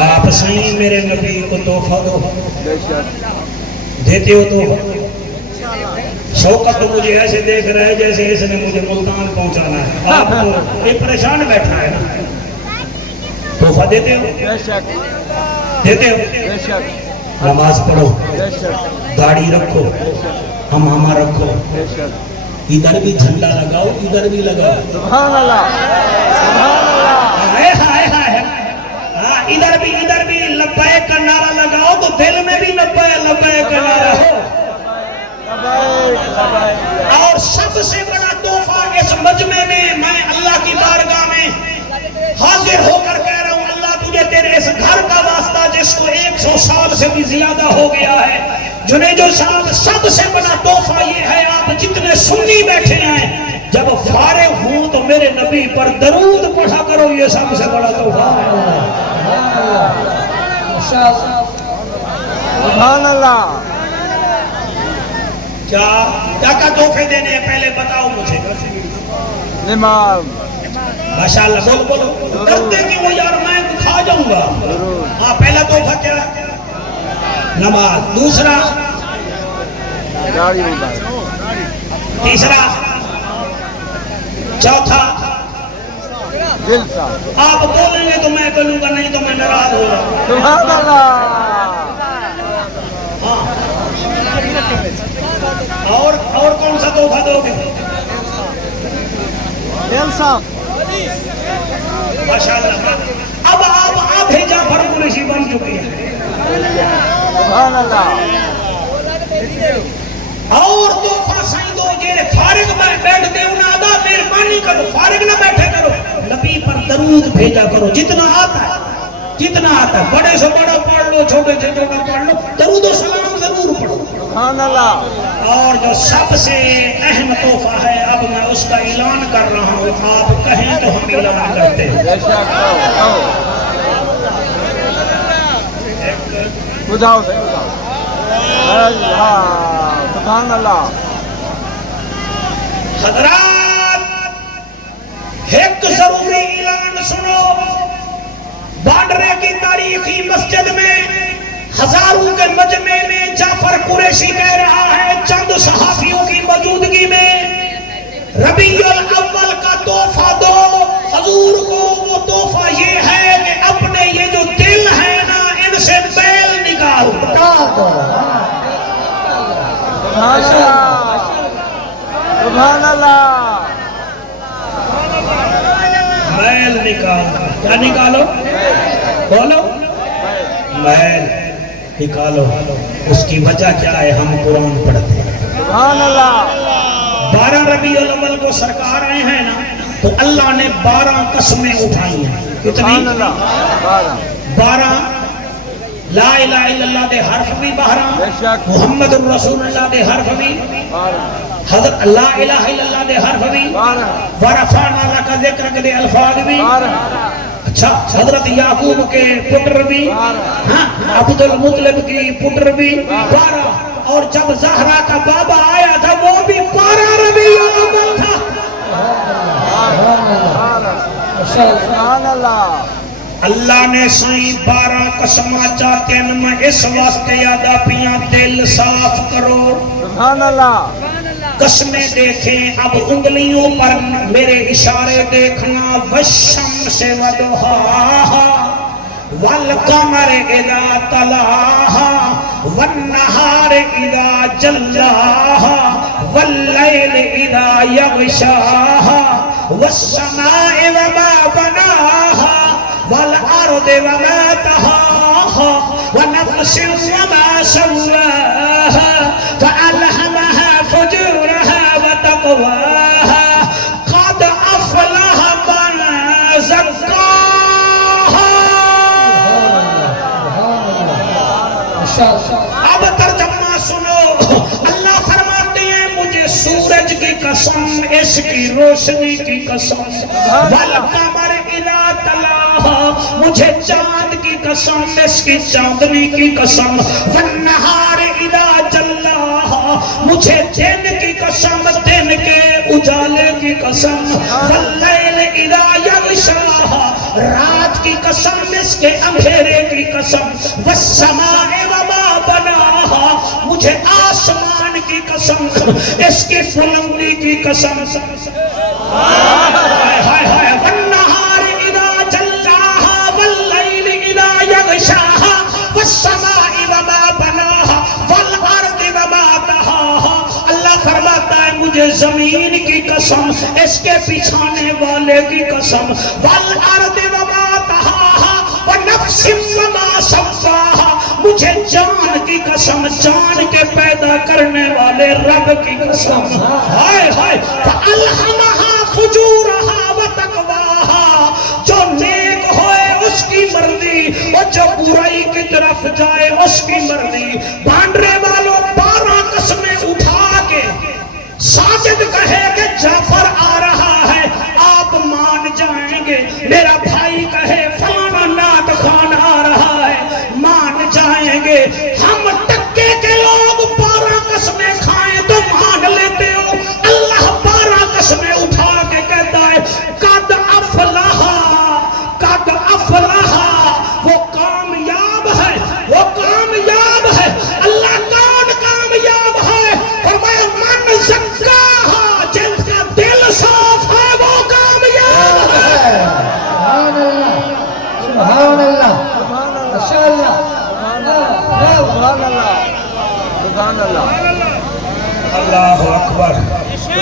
آپ صحیح میرے نبی کو تحفہ دو دیتے ہو تحفہ شوقت تو مجھے ایسے دیکھ رہا ہے جیسے اس نے مجھے ملتان پہنچانا ہے آپ کو یہ پریشان بیٹھا ہے نا تحفہ دیتے ہو دیتے ہو نماز پڑھو داڑھی رکھو ہمامہ رکھو ادھر بھی جھنڈا لگاؤ ادھر بھی لگاؤ سبحان اللہ ادھر بھی لبیک کا نعرہ لگاؤ تو دل میں بھی لبیک کا نعرہ ہو اور سب سے بڑا تحفہ اس مجمع میں میں اللہ کی بارگاہ میں حاضر ہو کر کہہ رہا ہوں اللہ تجھے تیرے اس گھر کا واسطہ جس کو 100 سال سے بھی زیادہ ہو گیا ہے جنیدو صاحب سب سے بڑا تحفہ یہ ہے آپ جتنے سنی بیٹھے ہیں جب فارغ ہوں تو میرے نبی پر درود پڑھا کرو یہ سب سے بڑا تحفہ ہے سبحان اللہ کیا تحفے دینے ہیں پہلے بتاؤ مجھے نماز ماشاءاللہ بولو ڈرتے کہ وہ یار میں کھا جاؤں گا ہاں پہلا تحفہ کیا ہے نماز دوسرا تیسرا چوتھا دل کا آپ بولیں گے تو میں بولوں گا نہیں تو میں ناراض ہو رہا ہوں سبحان اللہ اور کون سا تحفہ دو گے دل صاحب ماشاءاللہ اب آپ آدھے جعفر قریشی بن چکی ہیں سبحان اللہ اور تحفہ سائیں دو یہ فارغ میں بیٹھ دے انہیں آدھا مہربانی کرو فارغ نہ بیٹھے کرو نبی پر درود بھیجا کرو جتنا آتا ہے بڑے سے بڑا پڑھ لو چھوٹے سے چھوٹا پڑھ لو درود و سلام ضرور پڑھو سبحان اللہ اور جو سب سے اہم تحفہ ہے اب میں اس کا اعلان کر رہا ہوں آپ کہیں تو ہم اعلان کرتے ہیں بجھاؤ سے سبحان اللہ حضرات ایک ضروری اعلان سنو بانڈرے کی تاریخی مسجد میں ہزاروں کے مجمع میں جعفر قریشی کہہ رہا ہے چند صحافیوں کی موجودگی میں ربیع الاول کا تحفہ دو حضور کو وہ تحفہ یہ ہے کہ اپنے یہ جو دل ہے نا ان سے بیل نکال سبحان اللہ بیل نکال کیا نکالو بولو بیل نکالو اس کی وجہ کیا ہے ہم قرآن پڑھتے ہیں سبحان اللہ 12 ربیع الاول کو سرکار آئے ہیں نا تو اللہ نے 12 قسمیں اٹھائی ہیں سبحان کتنی اللہ 12 لا الہ الا اللہ دے حرف بھی 12 محمد الرسول اللہ دے حرف بھی حضرت لا الہ الا اللہ دے حرف بھی ورفعنا لک ذکرک دے الفاظ بھی اچھا حضرت یعقوب کے پتر بھی عبد المطلب کی پتر بھی 12 اور جب زہرا کا بابا آیا تھا وہ بھی 12 ربیع الاول تھا سبحان اللہ اللہ نے سائیں 12 قسمہ چاہتے ہیں میں اس واسطے یادہ پیاں دل صاف کرو سبحان اللہ قسمیں دیکھیں اب انگلیوں پر میرے اشارے دیکھنا والشمس وضحاہا والقمر اذا تلاہا والنہار اذا جلاہا واللیل اذا یغشاہا والسماء وما بناہا والارض وما طحاہا ونفس وما سواہا فألہمہا فجورہا وتقواہا قد افلح من زکاہا. اب ترجمہ سنو. اللہ فرماتے ہیں مجھے سورج کی قسم اس کی روشنی کی قسم والقمر اذا تلاہا مجھے چاند کی قسم اس کی چاندنی کی قسم والنہار اذا جلاہا مجھے دن کی قسم دن کے اجالے کی قسم واللیل اذا یغشاہا رات کی قسم اس کے اندھیرے کی قسم والسماء وما بناہا مجھے آسمان کی قسم اس کی بلندی کی قسم والنہار اذا جلاہا واللیل اذا یغشاہا والسماء وما بناہا والارض وما طحاہا. اللہ فرماتا ہے مجھے زمین کی قسم اس کے بچھانے والے کی قسم والارض وما طحاہا ونفس وما سواہا مجھے جان کی قسم جان کے پیدا کرنے والے رب کی قسم ہائے ہائے فَأَلْهَمَهَا فُجُورَهَا وَتَقْوَاهَا جو نیک ہوئے اس کی مرضی اور جو برائی کی طرف جائے اس کی مرضی. بانڈرے والوں 12 قسمیں اٹھا کے ساجد کہے کہ جعفر آ رہا ہے آپ مان جائیں گے. میرا بھائی کہے فلانا نعت خان آ رہا ہے مان جائیں گے. ہم ٹکے کے لوگ 12 قسمیں کھائیں تو مان لیتے ہو. اللہ 12 قسمیں اٹھا کے کہتا ہے قد افلحا قد افلحا وہ کامیاب ہے وہ کامیاب ہے. اللہ کون کامیاب ہے؟ فرمایا من زکاہا جن کا دل صاف ہے وہ کامیاب ہے. سبحان اللہ ماشاء اللہ سبحان اللہ سبحان اللہ. اللہ اکبر.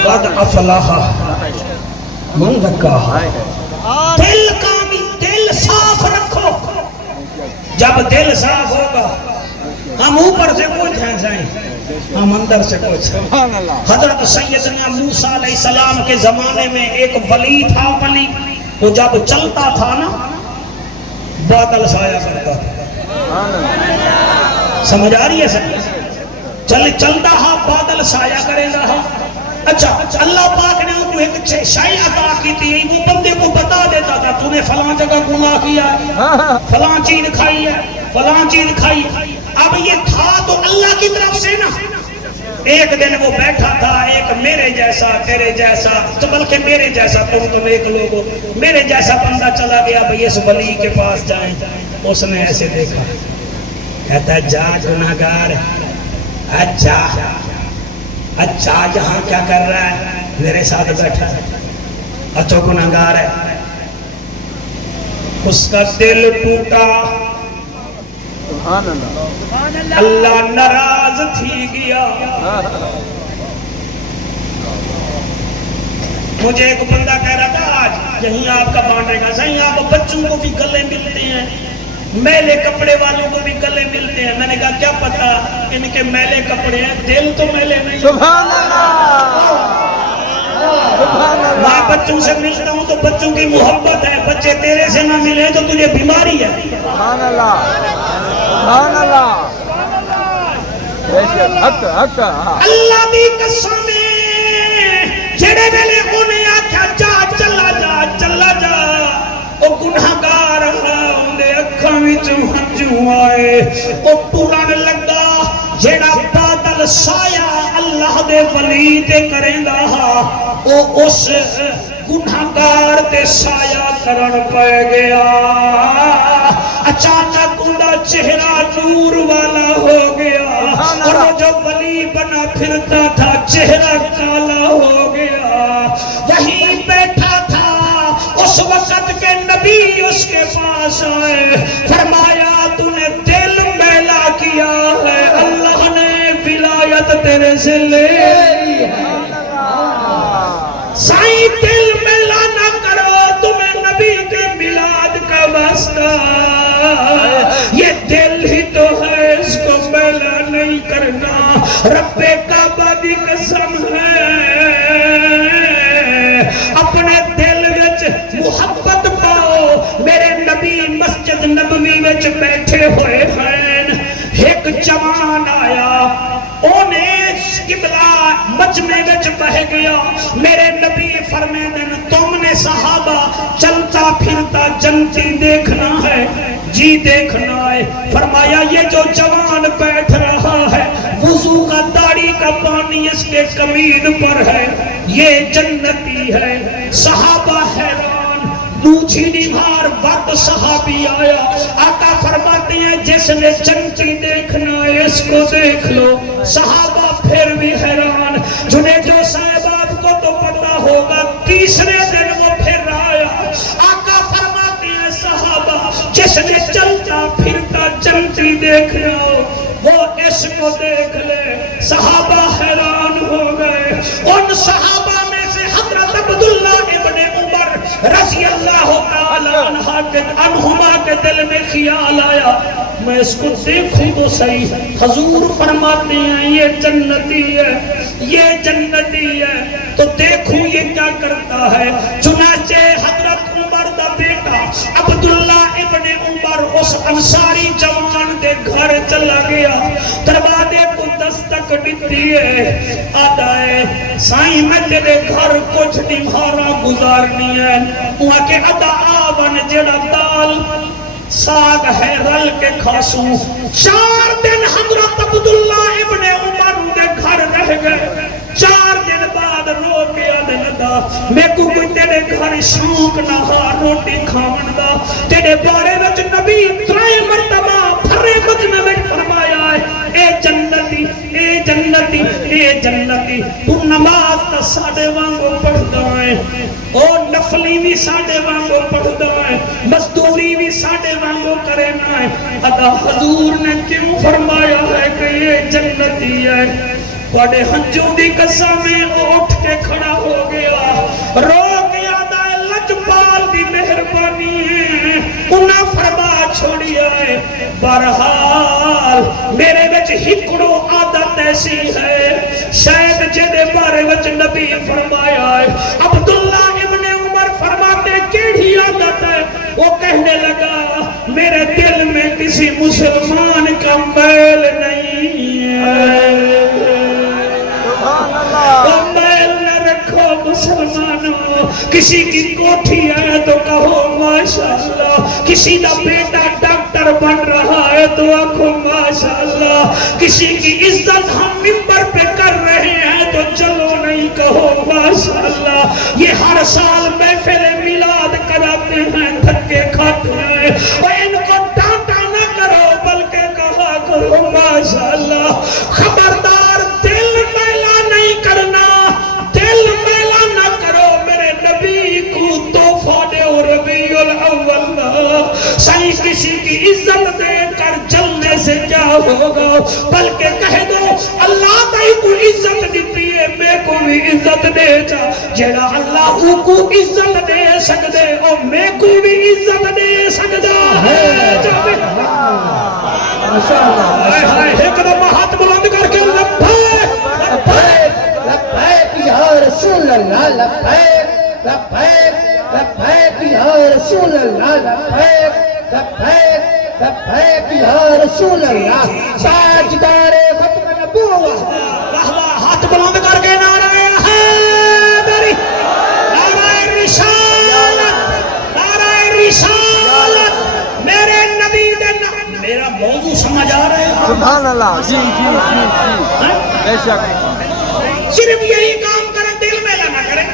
قد افلح من زکاہا. دل صاف رکھو. جب دل صاف ہوگا ہم اوپر سے کچھ ہیں سائیں ہم اندر سے کچھ. سبحان اللہ. حضرت سیدنا موسیٰ علیہ السلام کے زمانے میں ایک ولی تھا ولی وہ جب چلتا تھا نا بادل سایہ کرتا تھا. سبحان اللہ. سمجھ آ رہی ہے سب چلتا ہاں بادل سایہ کرے رہا. اچھا اللہ پاک نے ان کو ایک شائی عطا کی تھی وہ بندے کو بتا دیتا تھا تو نے فلاں جگہ گناہ کیا ہے فلاں چیز کھائی ہے فلاں چیز کھائی. اب یہ تھا تو اللہ کی طرف سے نا. ایک دن وہ بیٹھا تھا ایک میرے جیسا تیرے جیسا تو بلکہ میرے جیسا تم ایک لوگو میرے جیسا بندہ چلا گیا بھئی اس ولی کے پاس جائیں. اس نے ایسے دیکھا کہتا ہے جا گناہگار اچھا اچھا یہاں کیا کر رہا ہے میرے ساتھ بیٹھا ہے اچھا گناہگار ہے. اس کا دل ٹوٹا سبحان اللہ. اللہ ناراض تھی گیا. مجھے ایک بندہ کہہ رہا تھا آج یہیں آپ کا بانڈے گا صحیح آپ بچوں کو بھی گلے ملتے ہیں میلے کپڑے والوں کو بھی گلے ملتے ہیں. میں نے کہا کیا پتا ان کے میلے کپڑے ہیں دل تو میلے نہیں. سبحان اللہ. سبحان اللہ. میں بچوں سے ملتا ہوں تو بچوں کی محبت ہے. بچے تیرے سے نہ ملے تو تجھے بیماری ہے. سبحان اللہ. سبحان اللہ. حق حق. اللہ بھی قسم جڑے ویلے انہیں آکھیا جا چلا جا چلا جا او گناہگار اندے اکھاں وچ ہنجو آئے او ٹرن لگا جڑا بادل سایہ اللہ دے ولی تے کریندا ہا او اس گناہگار تے سایہ کرن پے گیا. اچانک اوندا چہرہ نور والا ہو گیا. اور وہ جو ولی بنا پھرتا تھا چہرہ کالا ہو گیا، وہیں بیٹھا تھا اس وقت کے نبی اس کے پاس آئے، فرمایا تو نے دل میلا کیا ہے، اللہ نے ولایت تیرے سے لے لی ہے۔ سائیں دل میلا نہ کرو، تمہیں نبی کے میلاد کا واسطہ، یہ دل ہی تو ہے، اس کو میلا نہیں کرنا۔ رب کعبہ دی قسم ہے، اپنے دل وچ محبت پاؤ۔ میرے نبی مسجد نبوی وچ بیٹھے ہوئے ہیں، ایک جوان آیا، اونے قبلہ مجمع وچ بہ گیا۔ میرے نبی فرمیدن تم نے صحابہ چلتا پھرتا جنتی دیکھنا ہے؟ جی دیکھنا ہے۔ فرمایا یہ جو جوان بیٹھ رہا ہے، وضو کا داڑھی کا پانی اس کے کمید پر ہے، یہ جنتی ہے۔ صحابہ حیران، دوچھی نمار وقت صحابی آیا، آقا فرماتے ہیں جس نے جنتی دیکھنا ہے اس کو دیکھ لو۔ صحابہ پھر بھی حیران، جنیدو صاحب آپ کو تو پتا ہوگا، تیسرے دن وہ پھر آیا، آقا فرماتے ہیں صحابہ جس نے چلتا پھرتا جنتی دیکھنا ہو وہ اس کو دیکھ لے۔ صحابہ حیران ہو گئے۔ ان صحابہ میں سے حضرت عبداللہ ابن عمر رضی اللہ تعالی عنہما کے دل میں خیال آیا، میں اس کو دیکھوں تو صحیح۔ حضور فرماتے ہیں یہ جنتی ہے، یہ جنتی ہے، تو دیکھوں یہ کیا کرتا ہے۔ چنانچہ حضرت عمر دا بیٹا عبداللہ ابن عمر اس انصاری جوان دے گھر چلا گیا، دروازے کو دستک دیتی ہے، آتا ہے سائیں میں تیرے گھر کچھ نمہارا گزارنی ہے، وہاں کے ادا آون جڑا دال ساگ ہے رل کے کھاسوں۔ 4 دن حضرت عبداللہ ابن عمر دے گھر رہ گئے۔ 4 دن بعد رو کے آدھے لگا میں کو کوئی تیرے گھر شوق نہ ہا روٹی کھاون دا، تیرے بارے وچ نبی 3 مرتبہ پھرے مجمع میں فرمایا ہے، اے جنتی اے جنتی اے جنتی، تو نماز تا ساڑے وانگو پڑھتا ہے، اور نفلی بھی ساڑے وانگو پڑھتا ہے، مزدوری بھی ساڑے وانگو کرنا ہے۔ ادا حضور نے کیوں فرمایا ہے کہ یہ جنتی ہے؟ بڑے ہنجو دی قسم میں اٹھ کے کھڑا ہو گیا، رو کے آدھا ہے لجپال دی مہربانی ہے، انہاں فرما چھوڑیا ہے۔ برحال میرے وچ ہکڑو عادت ایسی ہے، شاید جدے بارے وچ نبی فرمایا ہے۔ عبداللہ ابن عمر فرماتے کیڑی عادت ہے؟ وہ کہنے لگا میرے دل میں کسی مسلمان کا میل نہیں ہے، میل نہ رکھو مسلمانوں۔ کسی کی کوٹھی ہے تو کہو ماشاءاللہ، کسی کا بیٹا ڈاکٹر بن رہا ہے تو آکھو ماشاءاللہ، کسی کی عزت ہم منبر پہ کر رہے ہیں تو چلو نہیں کہو ماشاءاللہ۔ یہ ہر سال محفل میلاد کراتے ہیں، دھکے کھاتے ہیں، اور ان کو ڈانٹا نہ کرو بلکہ کہا کرو ماشاءاللہ۔ خبردار دل میلا نہیں کرنا، دل میلا نہ کرو، میرے نبی کو تحفہ دے ربیع الاول۔ صحیح کسی کی عزت دے کر جلنے سے کیا ہوگا، بلکہ کہہ دو اللہ تائی کو عزت دیتی ہے، میں کو بھی عزت دے جا، جیڑا اللہ کو عزت دے سکتے اور میں کو بھی عزت دے سکتا ہے۔ ایک دم ہاتھ بلند کر کے لبیک لبیک لبیک یا رسول اللہ، لبیک لبیک لبیک یا رسول اللہ، لبیک لبیک لبیک یا رسول اللہ، تاجدار ختم نبوت۔ ہاتھ بلند کر کے نعرہ حیدری، نعرہ رسالت، نعرہ رسالت، میرے نبی دے نام۔ میرا موضوع سمجھ آ رہے ہیں؟ سبحان اللہ، جی جی جی جی، بے شک۔ صرف یہی کام کریں، دل میں نہ کریں،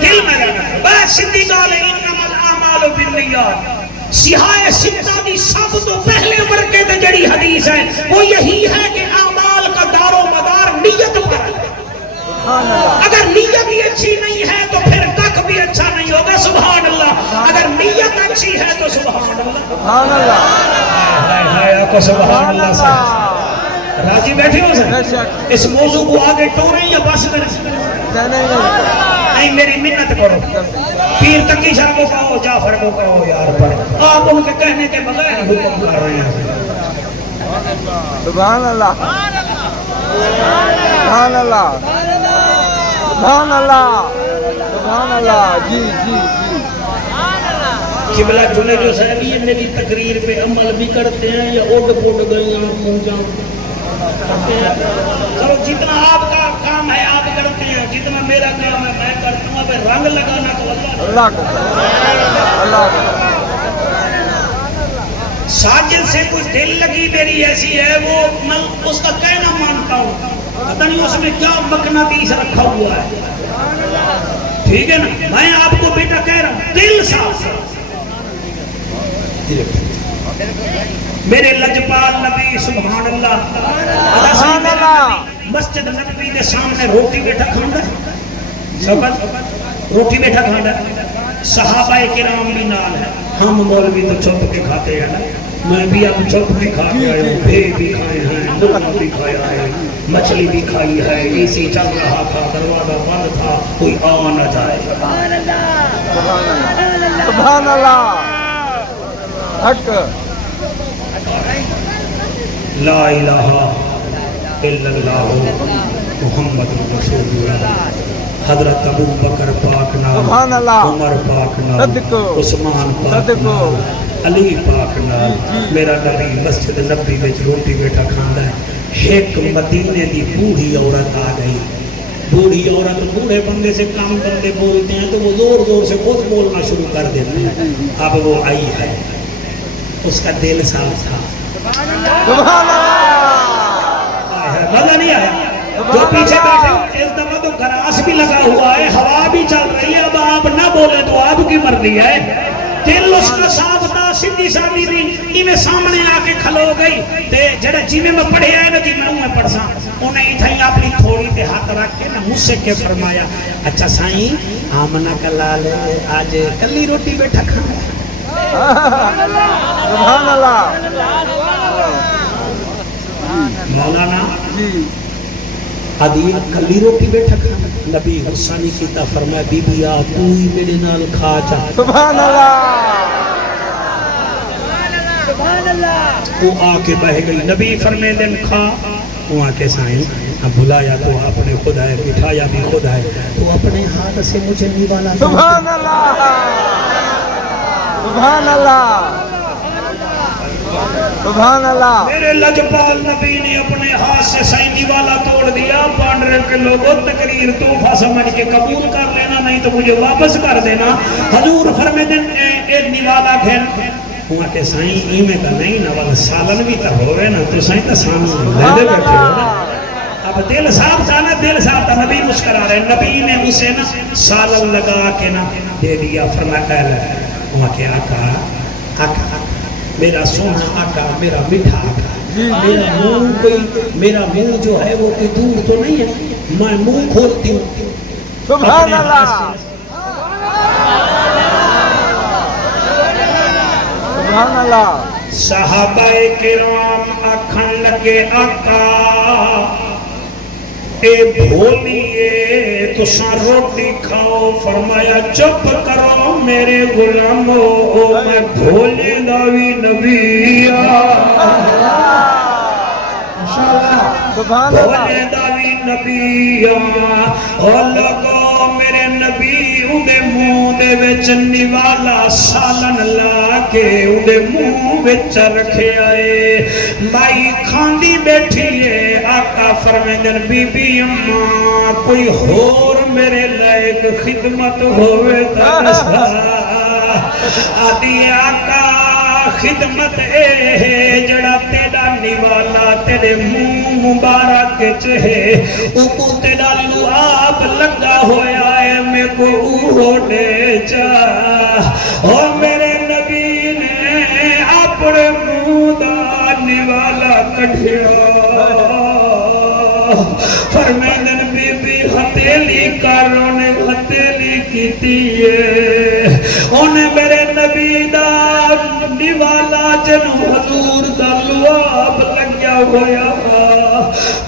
دل میں نہ کریں، بس سیدھی گال ہے، انما الاعمال بالنیات۔ سیاہ ستہ دی سب تو پہلے ورقے تے جڑی حدیث ہے وہ یہی ہے کہ اعمال کا دار و مدار نیت پر ہے۔ اگر نیت ہی اچھی نہیں ہے تو پھر تک بھی اچھا نہیں ہوگا۔ سبحان اللہ۔ اگر نیت اچھی ہے تو سبحان اللہ۔ سبحان اللہ۔ ہائے آپ کو سبحان اللہ سے راضی بیٹھے ہو سر؟ اس موضوع کو آگے ٹوریں یا بس کریں؟ نہیں میری منت کرو، پیر تقی شاہ کو کہو، جعفر کو کہو یار پر آپ ان کے کہنے کے بغیر حکم کر رہے ہیں۔ سبحان اللہ سبحان اللہ سبحان اللہ سبحان اللہ۔ جی جی جی قبلہ چنے جو صاحب یہ میری تقریر پہ عمل بھی کرتے ہیں یا اوڈ پوڈ گئی کرتے ہیں؟ چلو جتنا آپ کا کام ہے آپ کرتے ہیں، جتنا میرا کام ہے میں کرتا ہوں۔ اب رنگ لگانا تو اللہ کو اللہ کو ساجد سے کوئی دل لگی میری ایسی ہے وہ میں اس کا کہنا مانتا ہوں، پتہ نہیں اس میں کیا مقناطیس رکھا ہوا ہے، ٹھیک ہے نا؟ میں آپ کو بیٹا کہہ رہا ہوں دل صاف میرے لجپال نبی سبحان اللہ مسجد نبی کے سامنے روٹی بیٹھا کھانا سبت روٹی بیٹھا کھانا صحابہ کرام بھی نال ہے، ہم مولوی تو چھپ کے کھاتے ہیں نا، میں بھی اب چھپ کے کھا کے آیا ہوں، بھیڑ بھی کھائے ہیں، مرغا بھی کھایا ہے، مچھلی بھی کھائی ہے، اے سی چل رہا تھا، دروازہ بند تھا، کوئی آ نہ جائے۔ سبحان اللہ سبحان اللہ حق لا الہ الا اللہ محمد رسول اللہ۔ حضرت ابو بکر پاک نام، سبحان اللہ، عمر پاک نام، صدقو، عثمان پاک صدقو، نام، علی پاک نام۔ میرا نبی مسجد نبی میں روٹی بیٹھا کھانا ہے، ایک مدینے دی بوڑھی عورت آ گئی۔ بوڑھی عورت بوڑھے بندے سے کام بندے بولتے ہیں تو وہ زور زور سے خود بولنا شروع کر دیتے ہیں۔ اب وہ آئی ہے، اس کا دل صاف تھا، سبحان اللہ مزہ نہیں آیا؟ جو پیچھے بیٹھے اس دفعہ تو گراس بھی لگا ہوا ہے، ہوا بھی چل رہی ہے، اب آپ نہ بولے تو آپ کی مرضی ہے۔ دل اس کا صاف تھا، سیدھی سادھی بھی میں سامنے آ کے کھلو گئی تے جڑا جی میں پڑھے آئے نا جی میں پڑھ سا انہیں اتھائی اپنی تھوڑی تے ہاتھ رکھ کے نا مجھ سے کے فرمایا اچھا سائیں آمنہ کلال آج کلی روٹی بیٹھا کھانا ہے۔ سبحان اللہ مولانا جی عدیل کلی روٹی بیٹھا کھانا، نبی حسانی کیتا فرمایا بی بی آ تو ہی میرے نال کھا جا۔ سبحان اللہ وہ آ کے بہ گئی، نبی فرمے دن کھا، وہ آ کے سائیں بلایا تو آپ نے خود ہے، بٹھایا بھی خود ہے، تو اپنے ہاتھ سے مجھے نیوالا سبحان اللہ سبحان اللہ سبحان اللہ۔ میرے لجپال نبی نے اپنے ہاتھ سے سینی والا توڑ دیا۔ پانڈرے کے لوگوں تقریر تحفہ سمجھ کے قبول کر لینا، نہیں تو مجھے واپس کر دینا۔ حضور فرمے دن ایک نیوالا کھیل ہوا کہ سائیں ایمیں کا نہیں نوالا سالن بھی تر ہوئے نا تو سائیں تا سامنے لے دے بیٹھے ہو نا۔ اب دل صاحب تھا نا، دل صاحب تھا، نبی مسکرا رہے، نبی نے اسے نا سالن لگا کے نا دے دیا۔ فرمایا ہوا کہ آقا آقا میرا سونا آقا، میرا میٹھا آقا، میرا منہ جو ہے وہ کوئی دور تو نہیں ہے، میں منہ کھولتی ہوں سبحان اللہ سبحان اللہ۔ صحابہ کرام آکھن لگے آقا اے بھولیے تو سا روٹی کھاؤ۔ فرمایا چپ کرو میرے غلامو، میں بھولے داوی نبی بھولے داوی نبی اور لگو میرے نبی اندے منہ دے وچ نیوالا سالن لا کے اندے منہ وچ رکھے آئے۔ مائی کھاندی بیٹھی ہے، آقا فرمیندن بی بی اماں کوئی ہور میرے لائق خدمت ہوئے تا آدھی آقا خدمت اے جڑا تیرا نیوالا تیرے منہ مبارک چہے اوپو تیرا لعاب لگا ہویا ہے میں کو اوہ دے جا۔ اور میرے نبی نے کٹھیا فرمیدن بی بی ہتیلی کارونے ہتیلی کیتی ہے انہیں میرے نبی دا دیوالا جنو حضور دا لواب لگیا ہویا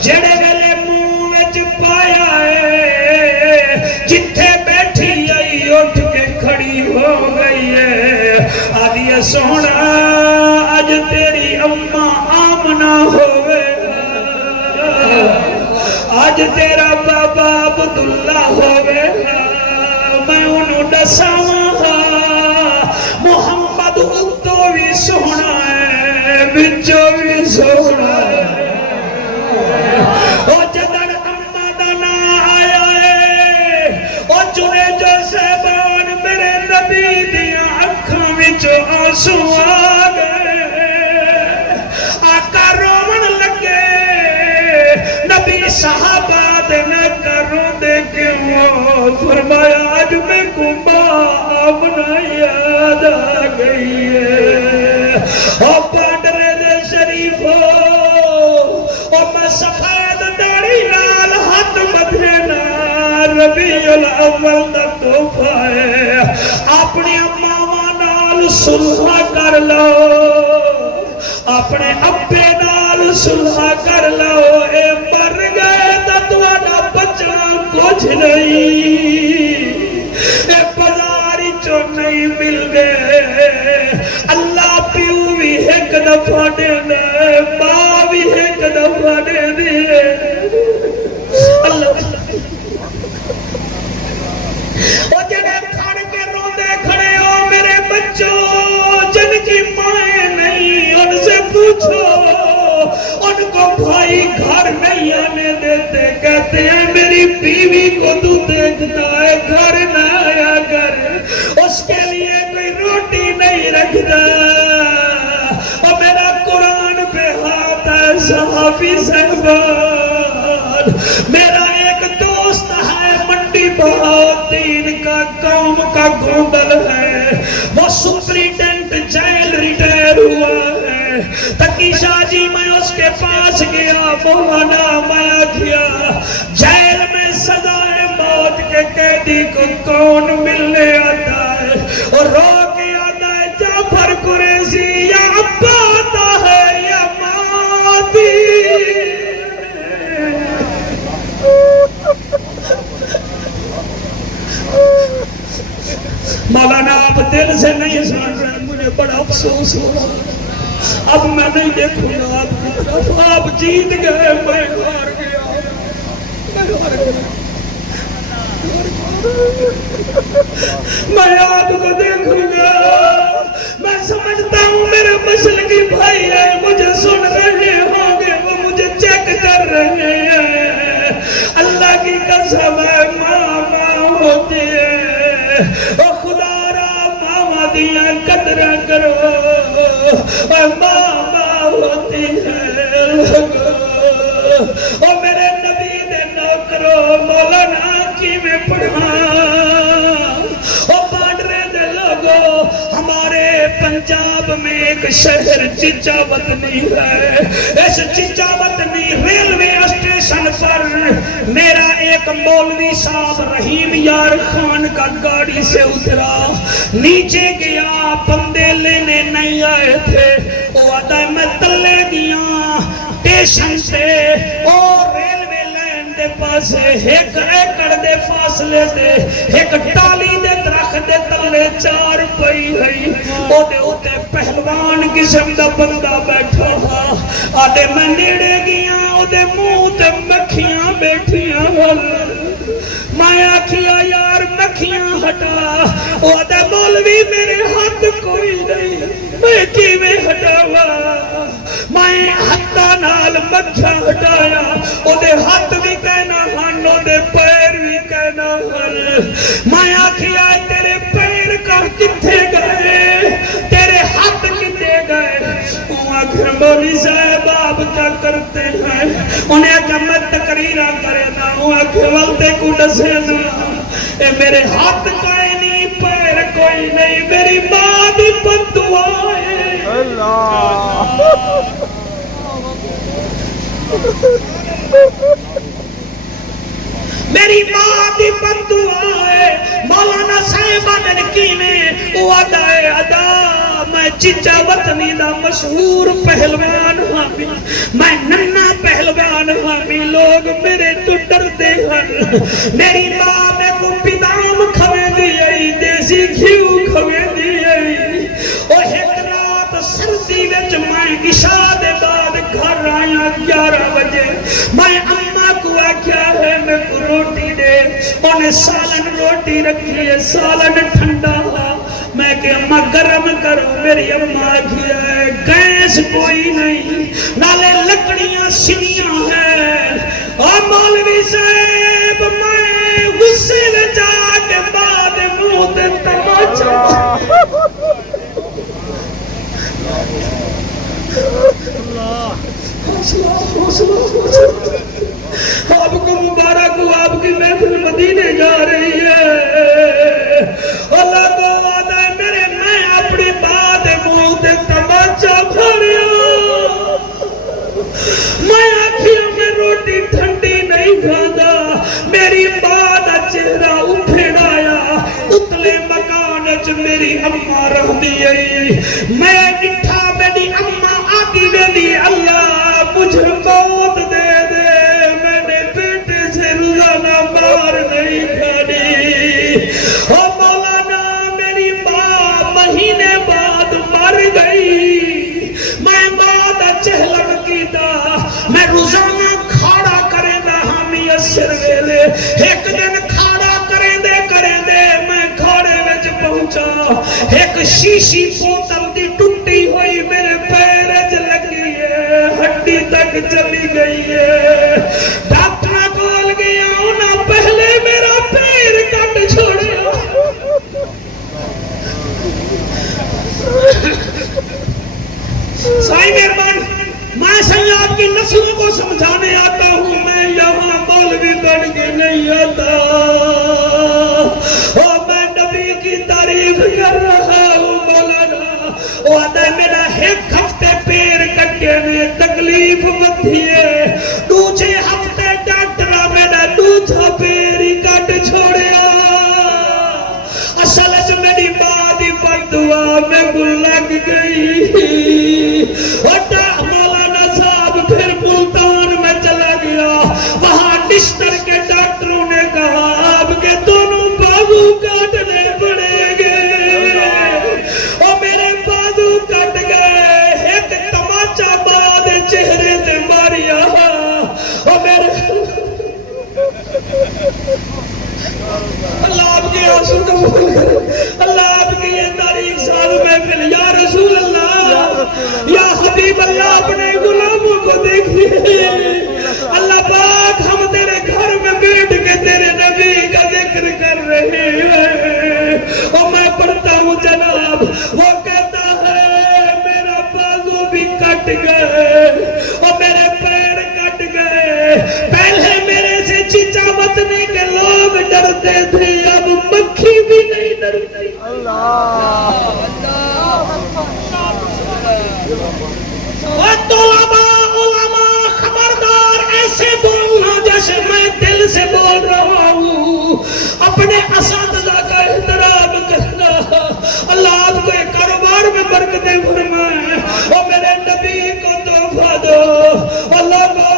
جڑے گلے منہ وچ پایا ہے جتھے بیٹھی آئی اٹھ کے کھڑی ہو گئی ہے آدھی سونا آج تیری اماں آمنہ ہوئے آج تیرا بابا عبداللہ ہوئے میں انہوں دساواں محمد اتو بھی سونا ہے بچو بھی سونا ہے او جدن اممہ دانا آیا ہے او چنے جو سہبان میرے نبی دیا اکھاں وچو آنسو آ گئے آقا رومن لگے نبی صحابہ دینے کروں دے کیوں فرمایا آج میں کمبا آمنا یاد آ گئی ہے او پانڈرے دے شریف ہو او میں سفید داڑی نال ہاتھ بدھینا ربیع الاول دا توفہ ہے اپنی اماں نال صلح کر لو اپنے ابے نال صلح کر لو اے مر گئے تا تواڈا بچہ کچھ نہیں اے بازاری چو نہیں مل گئے اللہ پیو بھی ایک دفعہ دے دے ماں بھی ایک دفعہ دے دے اللہ وہ جنہیں کھڑ کے روندے کھڑے ہو میرے بچوں جن کی مائیں نہیں ان سے پوچھو ان کو بھائی گھر نہیں آنے دیتے کہتے ہیں میری بیوی کو تو دیکھتا ہے گھر نہ آیا کر اس کے لیے کوئی روٹی نہیں رکھتا اور میرا قرآن پہ ہاتھ ہے صحافی صاحبان میرا ایک دوست ہے منڈی بہاؤدین کا قوم کا گوندل ہے وہ سپریڈنٹ جیل ریٹائر ہوا ہے تکی شاہ جی میں اس کے پاس گیا مولانا میں کیا جیل میں سزائے موت کے قیدی کو کون ملنے آتا ہے اور رو کے آتا ہے جعفر قریشی یا ابا آتا ہے یا ماتی مولانا آپ دل سے نہیں سن رہے مجھے بڑا افسوس ہو اب میں نہیں دیکھوں گا آپ کی طرف آپ جیت گئے میں ہار گیا میں آپ کو دیکھوں گا میں سمجھتا ہوں میرے مشرقی بھائی ہے مجھے سن رہے ہوں گے وہ مجھے چیک کر رہے ہیں اللہ کی قسم ہے ماں ہوتی ہے او خدا را ماما دیا قدر کرو او ماما ہوتی ہے او میرے نبی دے نوکرو مولانا کی میں پڑھا او پاڈرے دے لوگو ہمارے پنجاب میں ایک شہر چچا وطنی ہے اس چچا وطنی ریلوے اسٹیشن پر میرا ایک مولوی صاحب رحیم یار خان کا گاڑی سے اترا نیچے گیا بندے لینے نہیں آئے تھے وہ آتا ہے میں تلے گیا اسٹیشن سے اور ریلوے لائن دے پاس ایک ایکڑ دے فاصلے دے ایک ٹالی دے درخت دے تلے چار پئی ہے او دے اوتے پہلوان قسم دا بندہ بیٹھا ہا آدے میں نیڑے گیا او دے منہ تے مکھیاں بیٹھیاں میں آکھیا یار مکھیاں ہٹا او آدھا مولوی میرے ہاتھ کوئی نہیں میں کی میں ہٹاوا میں ہاتھا نال مکھیاں ہٹایا او دے ہاتھ بھی کہنا ہن او دے پیر بھی کہنا ہن میں آکھیا تیرے پیر کا کتھے گئے تیرے ہاتھ کتھے گئے وہ آخر مولوی صاحب آپ کیا کرتے ہیں انہیں آکھا میں تقریرہ کرے نا وہ آخر والتے کو ڈسے نا اے میرے ہاتھ کوئی نہیں پیر کوئی نہیں میری ماں دی بد دعا ہے اللہ دی بددعا ہے مولانا صاحب نے کی میں او ادائے ادا میں چچا وطنی دا مشہور پہلوان حامی میں ننا پہلوان حامی لوگ میرے تو ڈرتے ہیں میری ماں میں کو پیدام کھوے دی آئی دیسی گھیو کھوے دی آئی او ایک رات سردی وچ میں عشاء دے بعد گھر آیا 11 بجے میں اماں کو آکھیا ہے میں کو روٹی دے انہیں سالن روٹی رکھی ہے سالن ٹھنڈا میں کہ اماں گرم کرو میری اماں کیا ہے گیس کوئی نہیں نالے لکڑیاں سنیاں ہیں اور مولوی صاحب میں غصے میں جا کے بعد منہ دے تماچا آپ کو مبارک ہو آپ کی محفل مدینے جا رہی ہے اللہ کو وعدہ ہے میرے میں اپنی بات منہ تے تماچا بھریا میں آنکھوں میں روٹی ٹھنڈی نہیں کھادا میری ماں دا چہرہ اپھڑایا اتلے مکان وچ میری اماں رہندی ہے میں ڈٹھا میری اماں آدھی ویلی اللہ مجھے موت دے دے میں نے بیٹے سے روزانہ مار نہیں کھانی او مولانا میری ماں مہینے بعد مر گئی میں ماں دا چہلم کیتا میں روزانہ کھاڑا کریں دا ہمی اثر ویلے ایک دن کھاڑا کریں دے میں کھاڑے وچ پہنچا ایک شیشی بوتل دی ٹوٹی ہوئی میرے پیر وچ لگی ہے ہڈی تک چلی گئی ہے ڈاکٹر کول گیا انہاں پہلے میرا پیر کٹ چھوڑیا سائی مہربان میں سیاد کی نسلوں کو سمجھانے آتا ہوں میں یہاں مولوی بن کے نہیں آتا اور میں نبی کی تعریف کر رہا ہوں مولانا وہ آتا ہے میرا ایک ہفتے پیر کٹے میں تکلیف متی ہے دوسرے ہفتے ڈاکٹرہ میرا دوسرا پیر ہی کٹ چھوڑیا اصل جو میری ماں دی بددعا میں کو لگ گئی مولانا صاحب پھر ملتان میں چلا گیا وہاں ڈشتر کے ڈاکٹروں نے کہا آپ کے دونوں بازو کاٹنے پڑیں گے اور میرے بازو کٹ گئے ایک تماچا بعد چہرے سے ماریا اور میرے اللہ آپ کی آنسو قبول کرے اللہ آپ کی یہ تاریخ سال میں پھر یا رسول اللہ یا حبیب اللہ اپنے غلاموں کو دیکھئے اللہ پاک ہم تیرے گھر میں بیٹھ کے تیرے نبی کا ذکر کر رہے ہیں اور میں پڑھتا ہوں جناب وہ کہتا ہے میرا بازو بھی کٹ گئے اور میرے پیر کٹ گئے پہلے میرے سے چچا وطنی کے لوگ ڈرتے تھے اب مکھی بھی نہیں ڈرتی علماء خبردار ایسے بولنا جیسے میں دل سے بول رہا ہوں اپنے اساتذہ کا احترام کرنا اللہ آپ کو ایک کاروبار میں برکتیں فرمائے اور میرے نبی کو تحفہ دو اللہ کو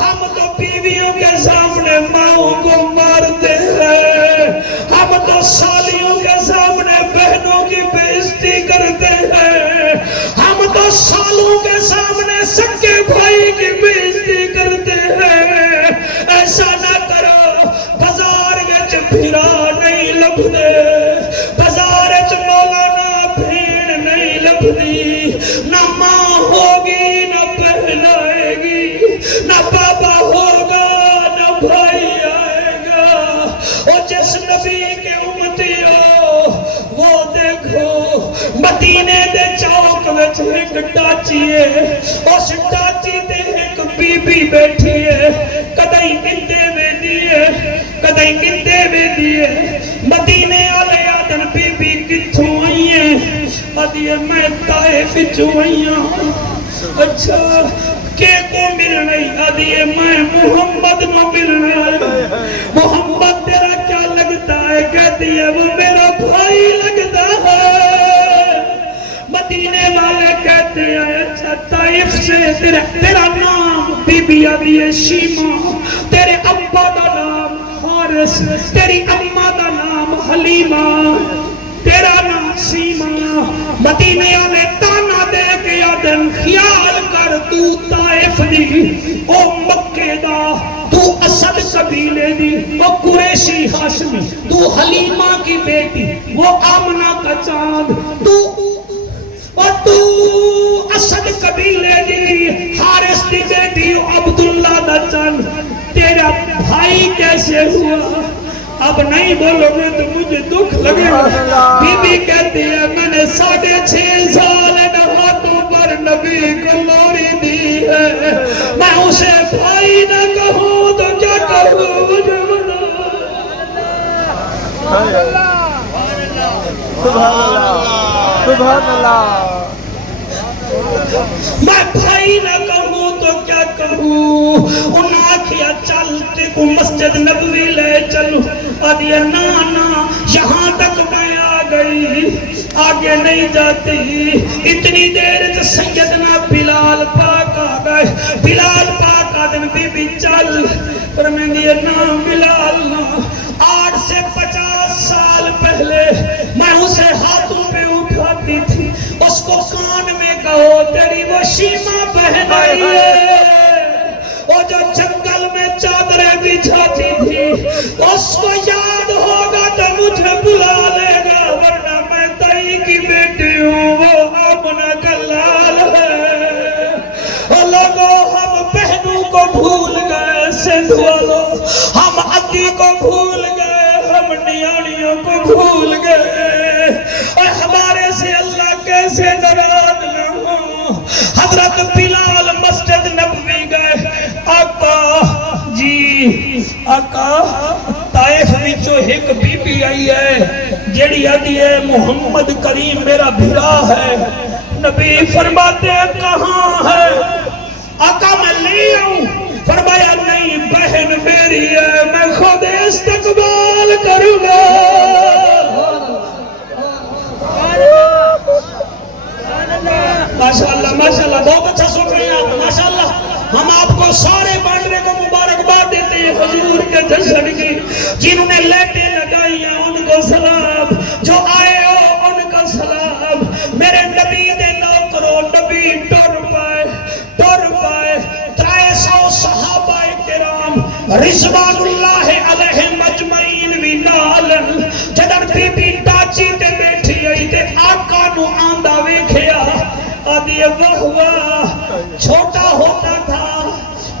ہم تو بیویوں کے سامنے ماؤں کو مارتے ہیں ہم تو سالیوں کے سامنے بہنوں کی بےعزتی کرتے ہیں ہم تو سالوں کے سامنے سکے بھائی کی بےعزتی کرتے ہیں ایسا نہ کرو بازار وچ پھرا نہیں لبھدے بازار وچ مولانا بھیڑ نہیں لبھدی نہ ماں ہوگی نہ بہن آئے گی نہ بابا ہوگا نہ بھائی آئے گا اور جس نبی کے امتی ہو وہ دیکھو مدینے دے چوک وچ ایک ڈاچی ہے اس ڈاچی تے ایک بی بی بیٹھی ہے کدائی گندے میں دیئے کدائی گندے میں دیئے مدینے آلے آدن بی بی کتھوں آئی ہیں آدھی میں طائف چوں آئی ہوں اچھا کے کو ملنا آدھیے میں محمد نو ملنا ہے محمد تیرا کیا لگتا ہے کہتی ہے وہ میرا بھائی لگتا ہے مدینے والے کہتے ہیں اچھا طائف سے تیرا نام بی بی آدھیے شیمہ تیرے ابا دا نام حارث تیری اماں دا نام حلیمہ تیرا نام سیمہ مدینے والے تانا دے کے آدم خیال کر تو طائف دی او مکے دا تو اسد قبیلے دی وہ قریشی ہاشمی تو حلیمہ کی بیٹی وہ آمنہ کا چاند تو اسد قبیلے دی حارث دی بیٹی عبداللہ دا چاند تیرا بھائی کیسے ہوا اب نہیں بولو گے تو مجھے دکھ لگے گا بی بی کہتی ہے میں نے 6.5 سال ہاتھوں پر نبی کو لوری دی ہے میں اسے بھائی نہ کہوں تو کیا کہوں مجھے سبحان اللہ میں بھائی نہ کہوں تو کیا کہوں ان آنکھیا چلتے کو مسجد نبوی لے چلو آدھیا نا یہاں تک میں آ گئی آگے نہیں جاتی اتنی دیر سیدنا بلال پاک آ گئے بلال پاک آدم بی بی چل پر میں دیا نا بلال نا 8 سے 50 سال پہلے میں اسے ہاتھوں پہ اٹھاتی تھی اس کو کان میں کہو تیری وہ شیمہ بہن آئی ہے وہ جو جنگل میں چادریں بچھاتی تھی اس کو یاد ہوگا تو مجھے بلا لے گا ورنہ میں تائی کی بیٹی ہوں وہ آمنہ کا لال ہے اور لوگوں ہم بہنوں کو بھول گئے سندھ والوں ہم عدی کو بھول گئے ہم نیانیوں کو بھول گئے اور ہمارے سے اللہ کیسے ناراض نہ ہو حضرت بلال مسجد نبوی گئے آقا جی آقا طائف وچوں ایک بی بی آئی ہے جیڑی آدھی ہے محمد کریم میرا بھرا ہے نبی فرماتے ہیں کہاں ہے آقا میں لے آؤں فرمایا نہیں بہن میری ہے میں خود استقبال کروں گا ماشاءاللہ بہت اچھا سن رہے ہیں آپ ماشاءاللہ ہم آپ کو سارے بانڈرے کو مبارکباد دیتے ہیں حضور کے جشن کی جنہوں نے لیٹیں لگائی ہیں ان کو سلام جو آئے ہو ان کا سلام میرے نبی دے نوکرو نبی ٹر پائے 300 صحابہ کرام رضوان اللہ علیہ مجمعین بھی نالن جدن بی بی ڈاچی تے بیٹھی آئی تے آقا نو آندہ ویکھیا آدھی وہ ہوا چھوٹا ہوتا تھا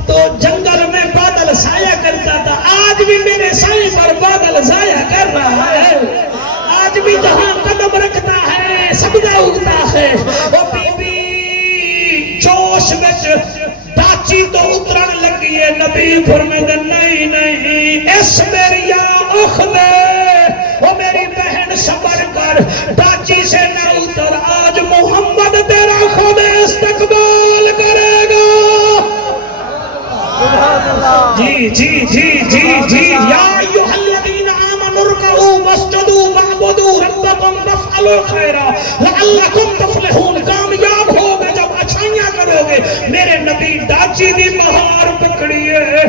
تو جنگل میں بادل سایہ کرتا تھا آج بھی میرے سائے پر بادل سایہ کر رہا ہے آج بھی جہاں قدم رکھتا ہے سبزہ اگتا ہے وہ بی بی جوش وچ ڈاچی تو اترن لگی ہے نبی فرمائے نہیں اس میری اخدے وہ میری بہن صبر کر ڈاچی سے نہ اتر آج محمد تیرا خود استقبال کرے گا جی یا ایوہ الذین آمنوا ارکعوا واسجدوا واعبدوا ربکم وافعلوا خیرا لعلکم تفلحون کامیاب ہوگے جب اچھائیاں کرو گے میرے نبی ڈاچی دی مہار پکڑی ہے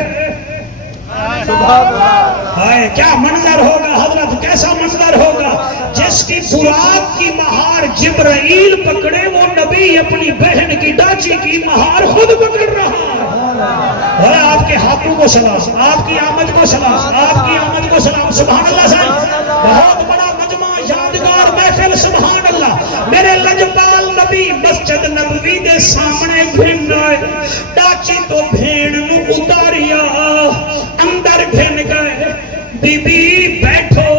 ہائے کیا منظر ہوگا حضرت کیسا منظر ہوگا جس کی براق کی مہار جبرائیل پکڑے وہ نبی اپنی بہن کی ڈاچی کی مہار خود پکڑ رہا ہے آپ کے ہاتھوں کو سلام آپ کی آمد کو سلام آپ کی آمد کو سلام سبحان اللہ صاحب بہت بڑا مجمع یادگار محفل سبحان اللہ میرے لجپال نبی مسجد نبوی دے سامنے گھن آئے ڈاچی تو بھیڑ نو اتاریا اندر گھن گئے بی بی بیٹھو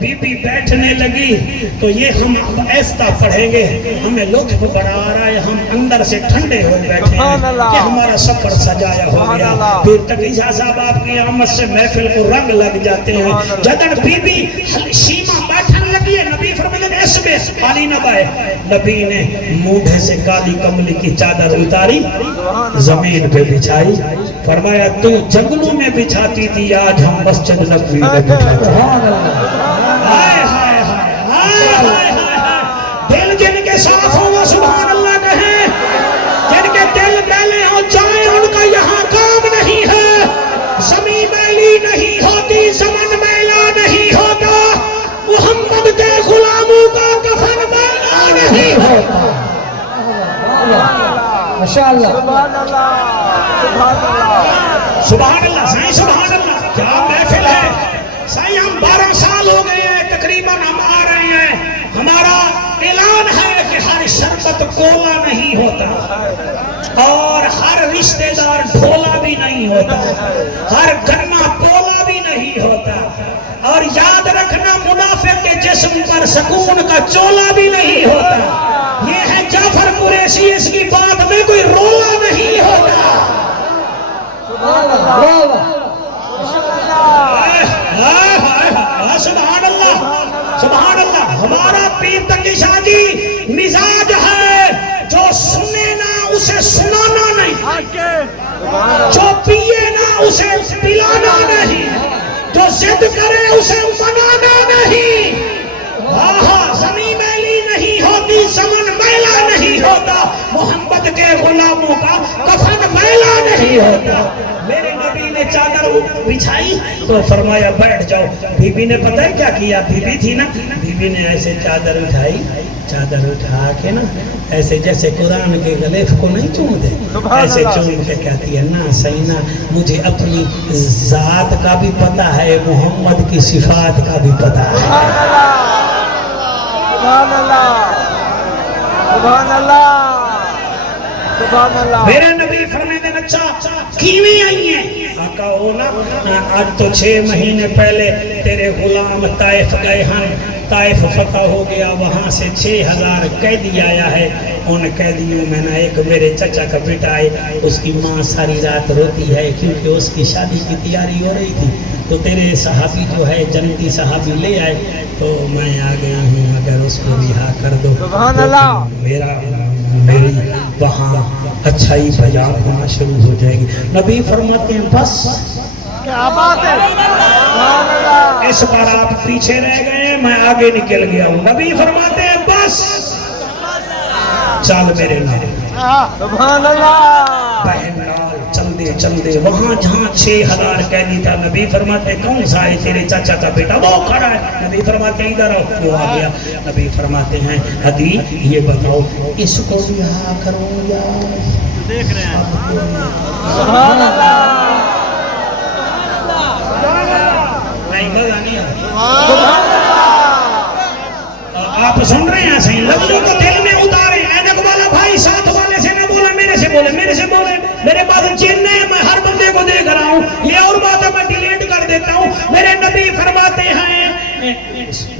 بی بی بیٹھنے لگی تو یہ ہم ایسا پڑھیں گے ہمیں لطف بڑا آ رہا ہے ہم اندر سے ٹھنڈے ہو بیٹھے ہیں کہ ہمارا سفر سجایا ہو گیا پھر تقیزہ صاحب آپ کی آمد سے محفل کو رنگ لگ جاتے ہیں جدن بی بی شیمہ بیٹھن لگی ہے نبی فرمائے اس میں خالی نہ بائے. نبی نے مونڈھے سے کالی کملی کی چادر اتاری زمین پہ بچھائی. فرمایا تو جنگلوں میں بچھاتی تھی آج ہم مسجد نبوی میں بچھاتے ہیں. دل جن کے صاف ہوں وہ سبحان اللہ کہیں. جن کے دل میلے ہو جائیں ان کا یہاں کام نہیں ہے. زمین میلی نہیں ہوتی, زمن میلا نہیں ہوتا, محمد کے غلاموں کا کفن میلا نہیں ہوتا. ماشاءاللہ سبحان اللہ سبحان اللہ سبحان اللہ سائیں, سبحان اللہ. کیا محفل ہے سائیں. ہم 12 سال ہو گئے ہیں تقریباً ہم آ رہے ہیں. ہمارا اعلان ہے کہ ہر شربت کولا نہیں ہوتا اور ہر رشتہ دار ڈھولا بھی نہیں ہوتا, ہر گنا پولا بھی نہیں ہوتا, اور یاد رکھنا منافق کے جسم پر سکون کا چولا بھی نہیں ہوتا. یہ ہے جعفر قریشی, اس کی بات میں کوئی رولا نہیں ہوتا. سبحان اللہ سبحان اللہ. ہمارا پیر تقی شاہ جی مزاج ہے جو سنے نہ اسے سنانا نہیں, جو پیے نہ اسے پلانا نہیں, جو ضد کرے اسے منانا نہیں. زمین میلی نہیں ہوتی, زمن میلا نہیں ہوتا, محمد کے غلاموں کا کفن میلا نہیں ہوتا. میرے نبی نے چادر بچھائی تو فرمایا بیٹھ جاؤ. بی بی نے پتہ ہے کیا کیا, بی بی تھی نا, بی بی نے ایسے چادر اٹھائی, چادر اٹھا کے نا ایسے جیسے قرآن کے غلیف کو نہیں چوم دے ایسے چوم کے کہتی ہے نا سینا مجھے اپنی ذات کا بھی پتہ ہے, محمد کی صفات کا بھی پتہ ہے. سبحان اللہ سبحان اللہ سبحان اللہ. میرے نبی فرماتے ہیں اچھا کیویں آئی ہیں؟ آقا ہو نا آج تو 6 مہینے پہلے تیرے غلام طائف گئے ہیں, طائف فتح ہو گیا, وہاں سے 6000 قیدی آیا ہے. ان قیدیوں میں نا ایک میرے چچا کا بیٹا ہے, اس کی ماں ساری رات روتی ہے کیونکہ اس کی شادی کی تیاری ہو رہی تھی. تو تیرے صحابی جو ہے جنتی صحابی لے آئے تو میں آ گیا ہوں, اگر اس کو رہا کر دو سبحان اللہ. میری وہاں اچھائی بیان ہونا شروع ہو جائے گی. نبی فرماتے ہیں بس کیا بات ہے. سبحان اللہ. اس بار آپ پیچھے رہ گئے ہیں, میں آگے نکل گیا ہوں. نبی فرماتے ہیں بس چل میرے نال. سبحان اللہ. بہن نال چلدے چلدے وہاں جہاں 6000 قیدی تھا, نبی فرماتے کون سا ہے؟ تیرے چاچا کا بیٹا وہ کھڑا ہے. نبی فرماتے ہیں ادھر آؤ, وہ آ گیا. نبی فرماتے ہیں حدی یہ بتاؤ اس کو رہا کروں یا دیکھ رہے ہیں. سبحان اللہ. آپ سن رہے ہیں صحیح لفظوں کو دل میں اتارے. اینک والا بھائی ساتھ والے سے نہ بولے, میرے سے بولے, میرے سے بولے. میرے پاس چین ہے, میں ہر بندے کو دیکھ رہا ہوں. یہ اور بات ہے میں ڈیلیٹ کر دیتا ہوں. میرے نبی فرماتے ہیں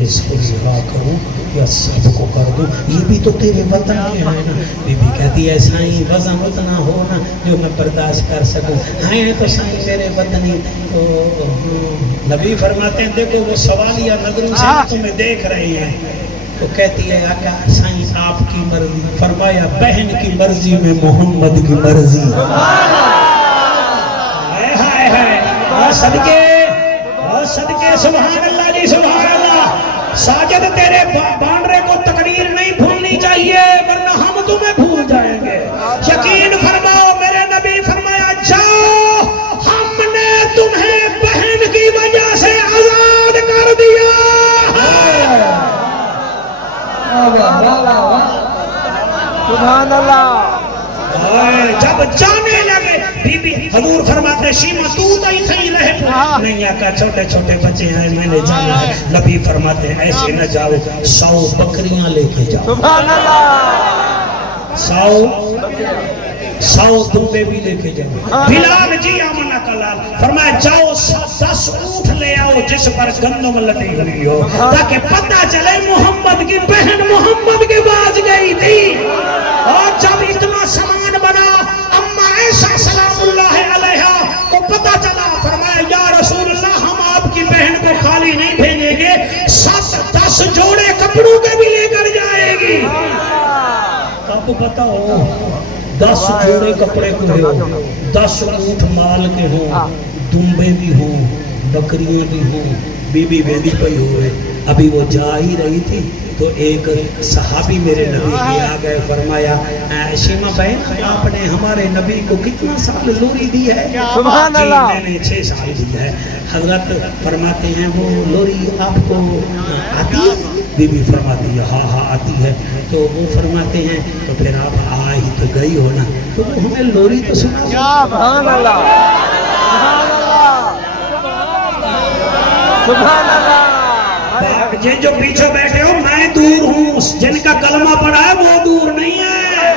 اس کو رہا کروں یا سب کو کر دوں, یہ بھی تو تیرے وطن کے ہیں نا. بی بی کہتی ہے سائیں وزن اتنا ہو نا جو میں برداشت کر سکوں. ہیں تو سائیں میرے وطنی. تو نبی فرماتے ہیں دیکھو وہ سوالیہ نظروں سے تمہیں دیکھ رہے ہیں. تو کہتی ہے آقا سائیں آپ کی مرضی. فرمایا بہن کی مرضی میں محمد کی مرضی. ہائے ہائے صدقے صدقے سبحان اللہ جی سبحان اللہ. ساجد تیرے بانڈرے کو تقریر نہیں بھولنی چاہیے ورنہ ہم تمہیں بھول جائیں گے. یقین فرماؤ میرے نبی فرمایا جاؤ ہم نے تمہیں بہن کی وجہ سے آزاد کر دیا. سبحان اللہ. جب جانے لگے بی بی حضور فرماتے ہیں شیما تو ہی رہے. نہیں آقا چھوٹے چھوٹے بچے ہیں میں نے جانا ہے. نبی فرماتے ہیں ایسے نہ جاؤ, 100 بکریاں لے کے جاؤ. سبحان اللہ. 100 دمبے بھی لے کے جاؤ. بلال جی آمنہ کلال فرمایا جاؤ 10 اونٹ لے آؤ جس پر گندم لٹی ہوئی ہو تاکہ پتہ چلے محمد کی بہن محمد کے پاس گئی تھی. اور جب اتنا سامان بنا اما عائشہ سلام اللہ علیہا کو پتہ چلا, فرمایا یا رسول اللہ ہم آپ کی بہن کو خالی نہیں بھیجیں گے, 7-10 جوڑے کپڑوں کے بھی لے کر آپ بتاؤ 10 جوڑے کپڑے کو ہو 10 اونٹ مال کے ہوں دمبے بھی ہوں بکریاں بھی ہوں بی بی بیدی پہ ہوئے ابھی وہ جا ہی رہی تھی تو ایک صحابی میرے نبی کے آ گئے فرمایا شیمہ بہن آپ نے ہمارے نبی کو کتنا سال لوری دی ہے سبحان اللہ میں نے 6 سال دی ہے حضرت فرماتے ہیں وہ لوری آپ کو آتی ہے بی بی فرماتی ہے ہاں ہاں آتی ہے تو وہ فرماتے ہیں تو پھر آپ آ ہی تو گئی ہو نا تو وہ ہمیں لوری تو سنا سبحان اللہ سبحان اللہ جن جو پیچھے بیٹھے ہو میں دور ہوں جن کا کلمہ پڑا ہے وہ دور نہیں ہے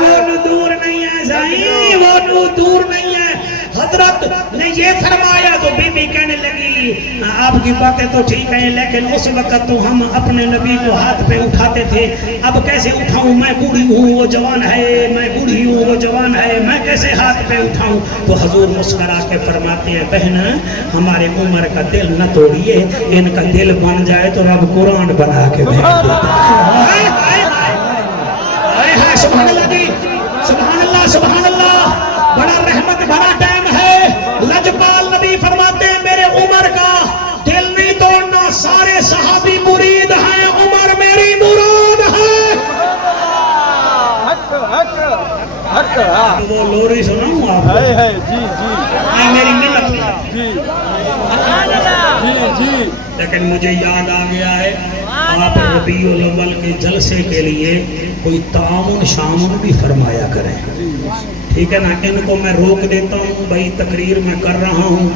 وہ دور نہیں ہے سائیں وہ دور نہیں ہے حضرت نے یہ فرمایا تو بی بی کہنے لگی آپ کی باتیں تو ٹھیک ہیں لیکن اس وقت تو ہم اپنے نبی کو ہاتھ پہ اٹھاتے تھے اب کیسے اٹھاؤں میں بوڑھی ہوں وہ جوان ہے میں بوڑھی ہوں وہ جوان ہے میں کیسے ہاتھ پہ اٹھاؤں تو حضور مسکرا کے فرماتے ہیں بہن ہمارے عمر کا دل نہ توڑیے ان کا دل بن جائے تو رب قرآن بنا کے بھیج دیتا ہے سبحان اللہ جی سبحان اللہ بڑا رحمت بھرا ٹائم ہے لجپال نبی فرماتے ہیں میرے عمر کا دل نہیں توڑنا سارے صحابی مرید ہیں عمر میری مراد ہے وہ لوری سناؤں آپ جی میری منت جی لیکن مجھے یاد آ گیا ہے آپ ربیع الاول کے جلسے کے لیے کوئی تعاون شامن بھی فرمایا کریں ٹھیک ہے نا ان کو میں روک دیتا ہوں بھائی تقریر میں کر رہا ہوں